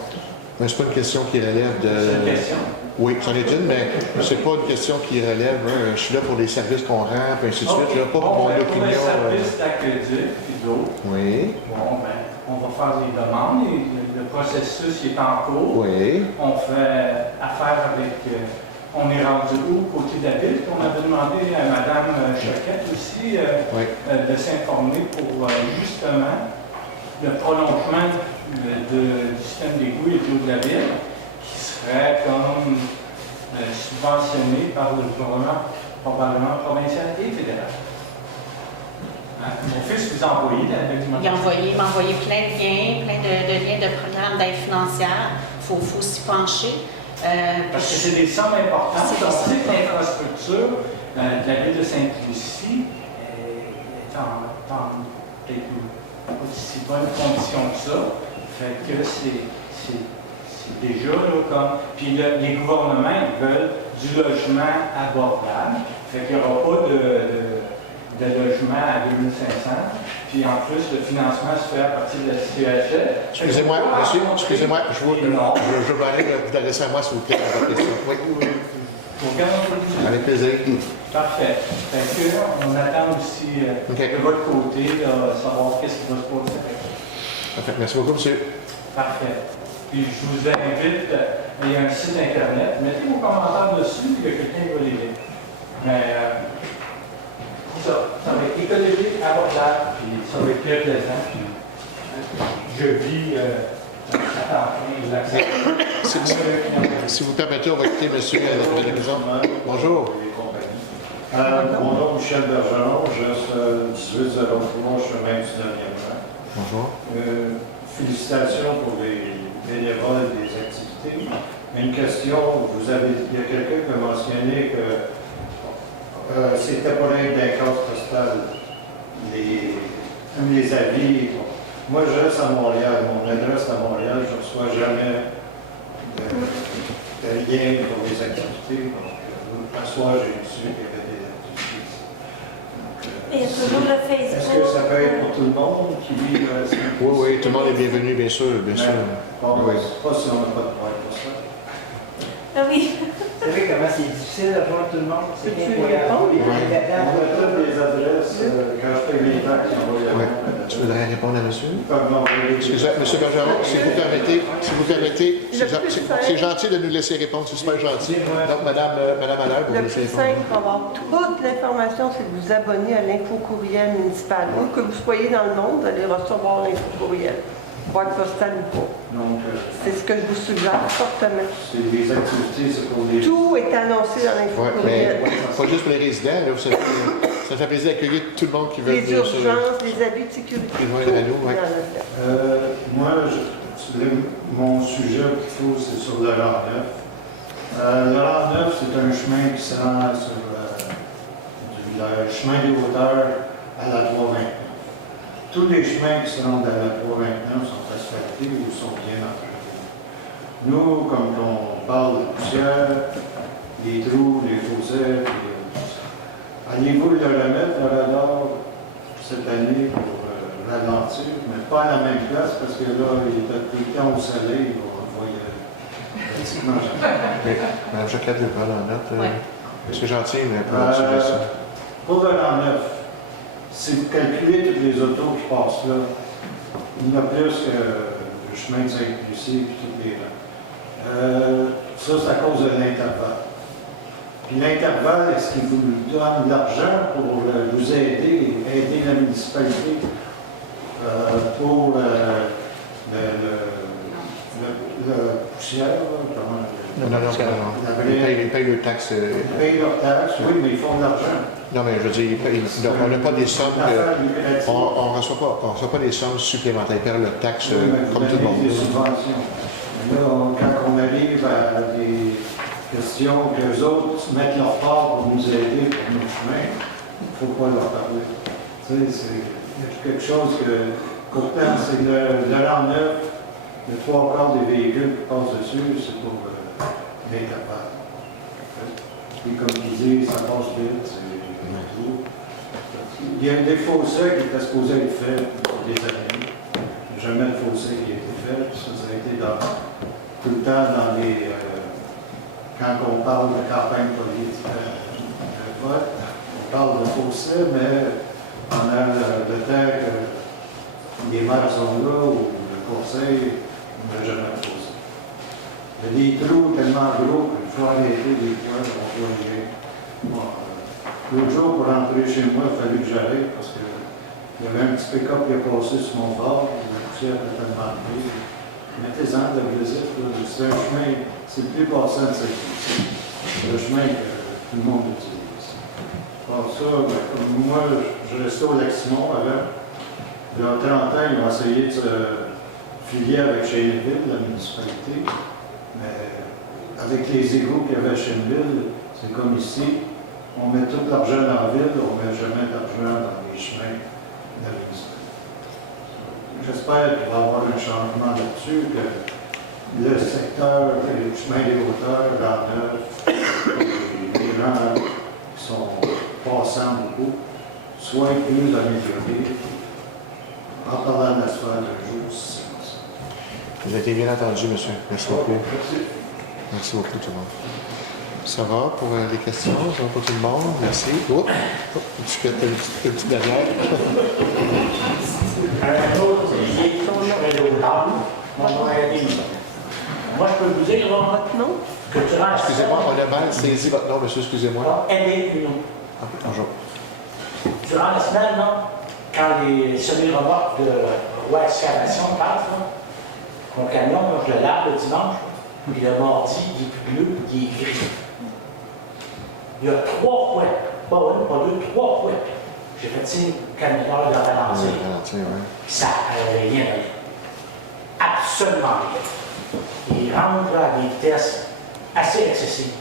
Mais c'est pas une question qui relève de... C'est une question? Oui, c'en est une, mais c'est pas une question qui relève. Hein, je suis là pour les services qu'on rend, puis ainsi de suite. Là, pas pour mon opinion. Pour les services d'aqueduc puis d'autres, Oui. bon, ben, on va faire des demandes et le processus est en cours. Oui. On fait affaire avec... on est rendu où côté de la ville? On avait demandé à Mme Choquette aussi de s'informer pour justement le prolongement du système d'égout et de l'eau de la ville qui serait comme subventionné par le gouvernement probablement provincial et fédéral. Hein? Mon fils vous a envoyé la documentation. Il m'a envoyé plein de liens, de liens de programmes d'aide financière. Il faut s'y pencher. Parce que c'est des sommes importantes. On sait que l'infrastructure de la ville de Sainte-Lucie est en quelques pas si bonne condition que ça. Fait que c'est déjà là, comme. Puis les gouvernements ils veulent du logement abordable. Fait qu'il n'y aura pas de logement à 2500. Puis en plus, le financement se fait à partir de la CEHL. Excusez-moi, monsieur, excusez-moi, je vous parler de vous adresser à moi, s'il vous plaît, à votre question. Oui. Avec plaisir. Parfait. Fait que, on attend aussi de votre côté de savoir qu'est-ce qui va se passer avec ça. Parfait. Merci beaucoup, monsieur. Parfait. Puis je vous invite, il y a un site internet, mettez vos commentaires dessus, puis quelqu'un va les lire. Mais ça va être écologique, abordable, puis ça va être très plaisant. Puis je vis à temps plein l'accès. Si vous permettez, on va écouter monsieur à la télévision. Bonjour. Mon nom est Michel Bergeron, je suis 18 de l'Autremont, chemin du 9e rang. Bonjour. Félicitations pour les bénévoles et les activités. Une question, il y a quelqu'un qui a mentionné que c'était pour l'aide d'un case postal, les avis. Moi, je reste à Montréal, mon adresse à Montréal, je ne reçois jamais de lien pour les activités. Donc, à soir, j'ai reçu qu'il y avait des activités. Il y a toujours le Facebook. Est-ce que ça peut être pour tout le monde qui vit Oui, oui, tout le monde est bienvenu, bien sûr, bien sûr. Bon, Oui. c'est pas si on n'a pas de point pour ça. Ah oui. Vous savez comment c'est difficile de voir tout le monde? C'est Peux-tu incroyable. On a toutes les adresses, quand je fais mes taxes, on va y aller. Tu voudrais répondre à monsieur? Excusez-moi, monsieur Bergeron, si vous permettez, c'est gentil de nous laisser répondre, c'est super gentil. Donc, Madame Allaire, vous Le laissez plus répondre. simple pour avoir toute l'information, c'est de vous abonner à l'info-courriel municipal. Où que vous soyez dans le monde, vous allez recevoir l'info-courriel. Boîte postale ou pas. Donc, c'est ce que je vous suggère fortement. c'est des activités, c'est pour les... Tout est annoncé dans Mais l'info-courriel. pas juste pour les résidents, là, vous savez, ça fait plaisir d'accueillir tout le monde qui veut Les venir sur urgences, les habits de sécurité. Qui vont être à nous, ouais. Moi, mon sujet qu'il faut, c'est sur le Rang 9. Le Rang 9, c'est un chemin qui se rend sur le chemin des hauteurs à la 329. Tous les chemins qui se rendent à la 329 sont asphaltés ou sont bien entretenus. Nous, comme on parle de poussière, les trous, les fossés, allez-vous le remettre, le radar, cette année pour ralentir, mais pas à la même place, parce que là, il est tout le temps au soleil, on va y aller. Pratiquement jamais. Madame Choquette, je vais prendre en note. Ouais. C'est gentil, mais pour la suggestion. Pour le Rang 9, si vous calculez toutes les autos qui passent là, il y en a plus que le chemin de Sainte-Lucie et toutes les rangs. Ça, c'est à cause de l'intervalle. Puis l'intervalle, est-ce qu'il vous donne de l'argent pour vous aider la municipalité pour le poussière, comment Ils payent leurs taxes. Ils payent leurs taxes, oui, mais ils font de l'argent. Non, mais je veux dire, on n'a pas des sommes on ne reçoit pas des sommes supplémentaires. Ils payent leurs taxes comme tout le monde. Des subventions. Là, quand on arrive à des questions qu'eux autres mettent leur part pour nous aider pour nos chemins, il ne faut pas leur parler. Tu sais, il y a quelque chose que, pourtant, c'est le Rang 9, le 3/4 des véhicules qui passent dessus, c'est pour d'être capable. Et comme tu dis, ça passe vite, c'est tout. Il y a des fossés qui étaient supposés être faits pour des années. Jamais de fossé qui a été fait. Ça a été tout le temps dans les... quand on parle de campagne politique de vote, on parle de fossé, mais pendant le temps que les maires sont là ou le conseil, on n'a jamais de fossé. Il y a des trous tellement gros qu'il faut arrêter des fois, on doit aller. L'autre jour, pour rentrer chez moi, il a fallu que j'arrête parce qu'il y avait un petit pick-up qui a passé sur mon bord, la poussière était tellement prise. Mettez-en de visite, c'est un chemin, c'est le plus passant de cette ville. C'est le chemin que tout le monde utilise. Pour ça, comme moi, je restais au Lac-Simon avant. Il y a 30 ans, ils ont essayé de se filier avec Chêneville, la municipalité. Mais avec les égouts qu'il y avait à Chêneville, c'est comme ici. On met tout l'argent dans la ville, on ne met jamais d'argent dans les chemins de la municipalité. J'espère qu'il va y avoir un changement là-dessus, que le secteur, les chemins des hauteurs, la neuf, les gens qui sont passants beaucoup, soient plus améliorés. En parlant de l'asphalte un jour, si c'est comme ça. Vous avez été bien entendu, monsieur. Merci beaucoup. Merci beaucoup, tout le monde. Ça va pour les questions? Ça va pour tout le monde? Merci. Oh, une petite dernière. Un autre, je vais au table. Mon nom est Denis. Moi, je peux vous dire, votre nom? Excusez-moi, on a mal saisi votre nom, monsieur, excusez-moi. Aimé Huneau. Bonjour. Durant la semaine, non, quand les semi-remorques de Roi Excavation passent, mon camion, moi, je le lave le dimanche, puis le mardi, il est plus bleu, il est gris. Il y a 3 fois, pas une, pas deux, 3 fois, j'ai fait signe au camionneur de ralentir. Ça n'avait rien donné. Absolument rien. Il rentre à des vitesses assez excessives.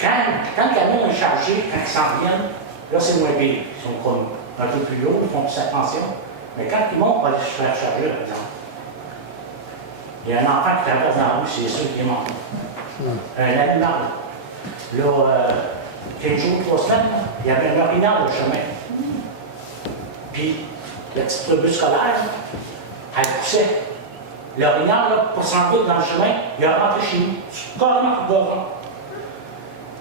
Quand le camion est chargé, quand ils s'en viennent, là, c'est moins pire. Ils sont comme un peu plus lourds, ils font plus attention. Mais quand ils montent pour aller se faire charger, par exemple, il y a un enfant qui traverse dans la rue, c'est sûr qu'il est mort. Un animal. Là, 15 jours, 3 semaines, il y avait un orignal au chemin. Puis, la petite rebus scolaire, elle poussait. L'orignal, pour s'en aller dans le chemin, il a rentré chez nous. C'est carrément devant.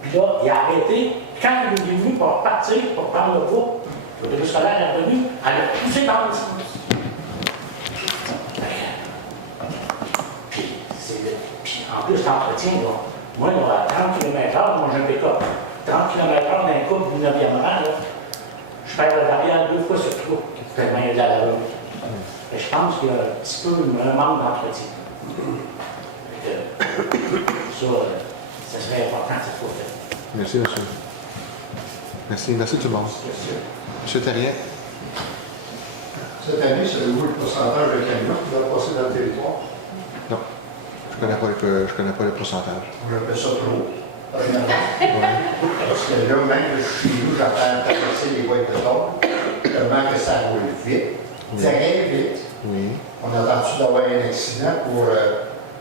Puis là, il a arrêté. Quand il est venu pour partir, pour prendre le pot, le rebus scolaire est revenu, elle a poussé dans le sens. Puis, en plus, l'entretien, moi, à 30 km/h, moi, j'ai un pick-up. 30 km/h d'un couple du 9e rang, là, je perds la barrière 2 fois sur 3, tellement il y a de la route. Je pense qu'il y a un petit peu un manque d'entretien. Ça serait important que ça soit fait. Merci, monsieur. Merci tout le monde. Monsieur Terrien. Cette année, savez-vous le pourcentage de camions qui va passer dans le territoire? Non. Je connais pas le pourcentage. J'appelle ça trop. Parce que là, même que chez nous, j'entends traverser les boîtes de tôle, tellement que ça roule vite, très vite. Oui. On a attendu d'avoir un accident pour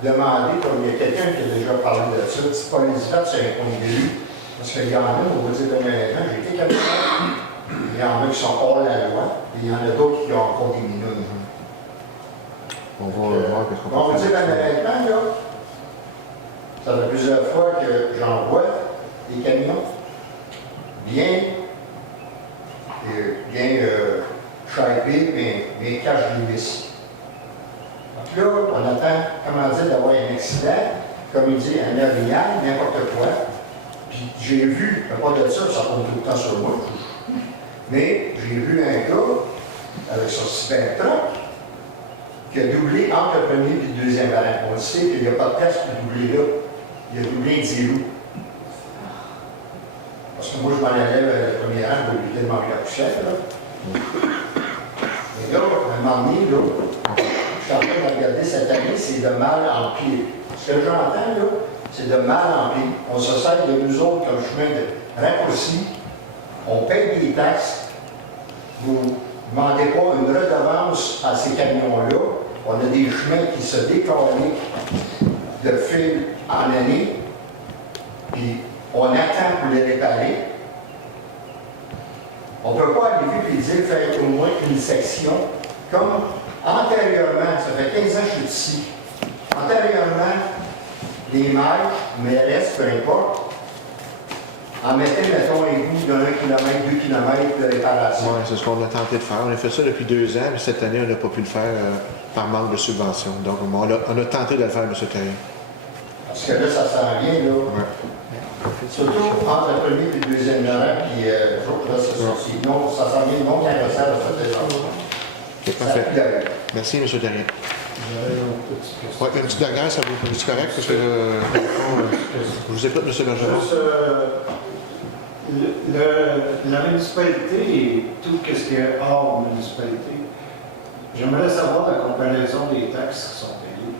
demander, comme il y a quelqu'un qui a déjà parlé de ça, c'est pas hésitant, c'est un point de vue. Parce qu'il y en a, on va dire honnêtement, j'ai été camionneur, il y en a qui sont hors la loi, et il y en a d'autres qui ont encore des minutes. On va voir qu'est-ce qu'on On va dire honnêtement, là, ça fait plusieurs fois que j'en vois des camions bien shapés, mais cachent les vis. Donc là, on attend, comment dire, d'avoir un accident, comme il dit, un orignal, n'importe quoi. Puis j'ai vu, pas de ça, ça tombe tout le temps sur moi, mais j'ai vu un gars avec son super truck qui a doublé entre le premier et le deuxième rang. On le sait qu'il n'y a pas de place pour doubler là. Il a doublé 10 roues. Parce que moi, je m'en allais le premier rang, je voulais tellement la poussière. Là. Mais là, à un moment donné, là, je suis en train de regarder cette année, c'est de mal en pire. Ce que j'entends, là, c'est de mal en pire. On se sert de nous autres comme chemin de raccourci. On paye des taxes. Vous ne demandez pas une redevance à ces camions-là. On a des chemins qui se décollent de fil en année. puis on attend pour les réparer. On ne peut pas arriver et dire faire au moins une section. Comme antérieurement, ça fait 15 ans que je suis ici, antérieurement, les mailles, MRS, peu importe, en mettait, mettons, un bout d'1 km, 2 km de réparation. Oui, c'est ce qu'on a tenté de faire. On a fait ça depuis 2 ans, mais cette année, on n'a pas pu le faire par manque de subvention. Donc, on a tenté de le faire, M. Terrien. Parce que là, ça s'en vient, là. Ouais. Surtout entre le premier et le deuxième rang, puis là, sinon, ça s'en vient non carrossable à fait des enfants. C'est parfait. Merci, M. Terrien. Oui, une petite dernière, ça vous est correct? Parce que, je vous écoute, M. Bergeron. Juste, la municipalité et tout ce qui est hors municipalité, j'aimerais savoir la comparaison des taxes qui sont payées.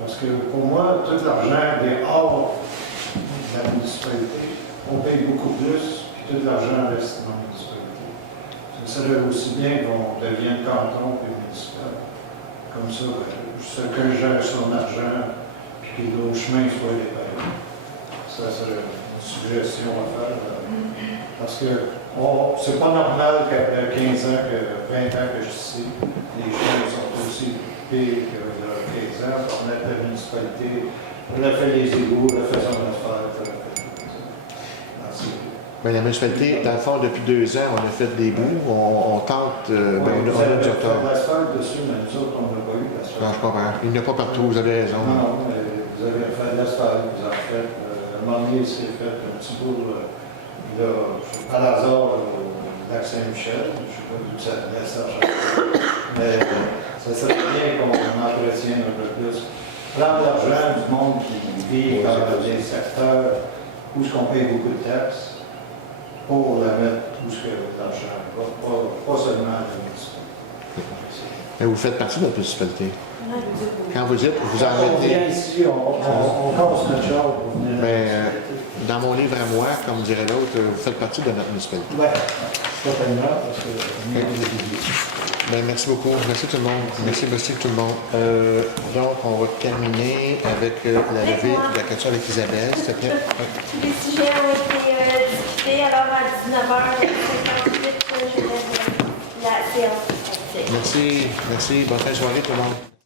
Parce que pour moi, tout l'argent des hors de la municipalité, on paye beaucoup plus, puis tout l'argent reste dans la municipalité. Ça serait aussi bien qu'on devienne canton et municipal. Comme ça, chacun gère son argent, puis que nos chemins soient réparés. Ça serait une suggestion à faire. Parce que c'est pas normal qu'après 15 ans, 20 ans que je suis ici, les gens sont aussi occupés que leur 15 ans pour mettre la municipalité. On a fait les égouts, on a fait son affaire. Merci. Bien, la municipalité, dans le fond, depuis 2 ans, on a fait des bouts, on tente, on a du retard. L'asphalte dessus, mais nous autres, on n'a pas eu l'asphalte. Non, je comprends. Il n'y en a pas partout, vous avez raison. Non, mais vous avez fait de l'asphalte, vous avez fait, à un moment donné, il s'est fait un petit bout, là, par hasard, au lac Saint-Michel, je ne sais pas d'où ça venait, ça, mais ça serait bien qu'on entretienne un peu plus. Prendre l'argent du monde qui vit dans des secteurs où on paye beaucoup de taxes pour la mettre où l'argent va, pas seulement à la municipalité. Mais vous faites partie de notre municipalité. Quand vous dites, vous en On vient mettez. ici, on casse notre job pour venir. Mais dans mon livre à moi, comme dirait l'autre, vous faites partie de notre municipalité. Ouais, certainement, parce que Ben, merci beaucoup. Merci tout le monde. Merci tout le monde. Donc, on va terminer avec la levée de la question avec Isabelle, s'il te plaît. Tous les sujets ont été discutés. Alors, à 19h58, je lève la séance. Merci. Bonne fin de soirée tout le monde.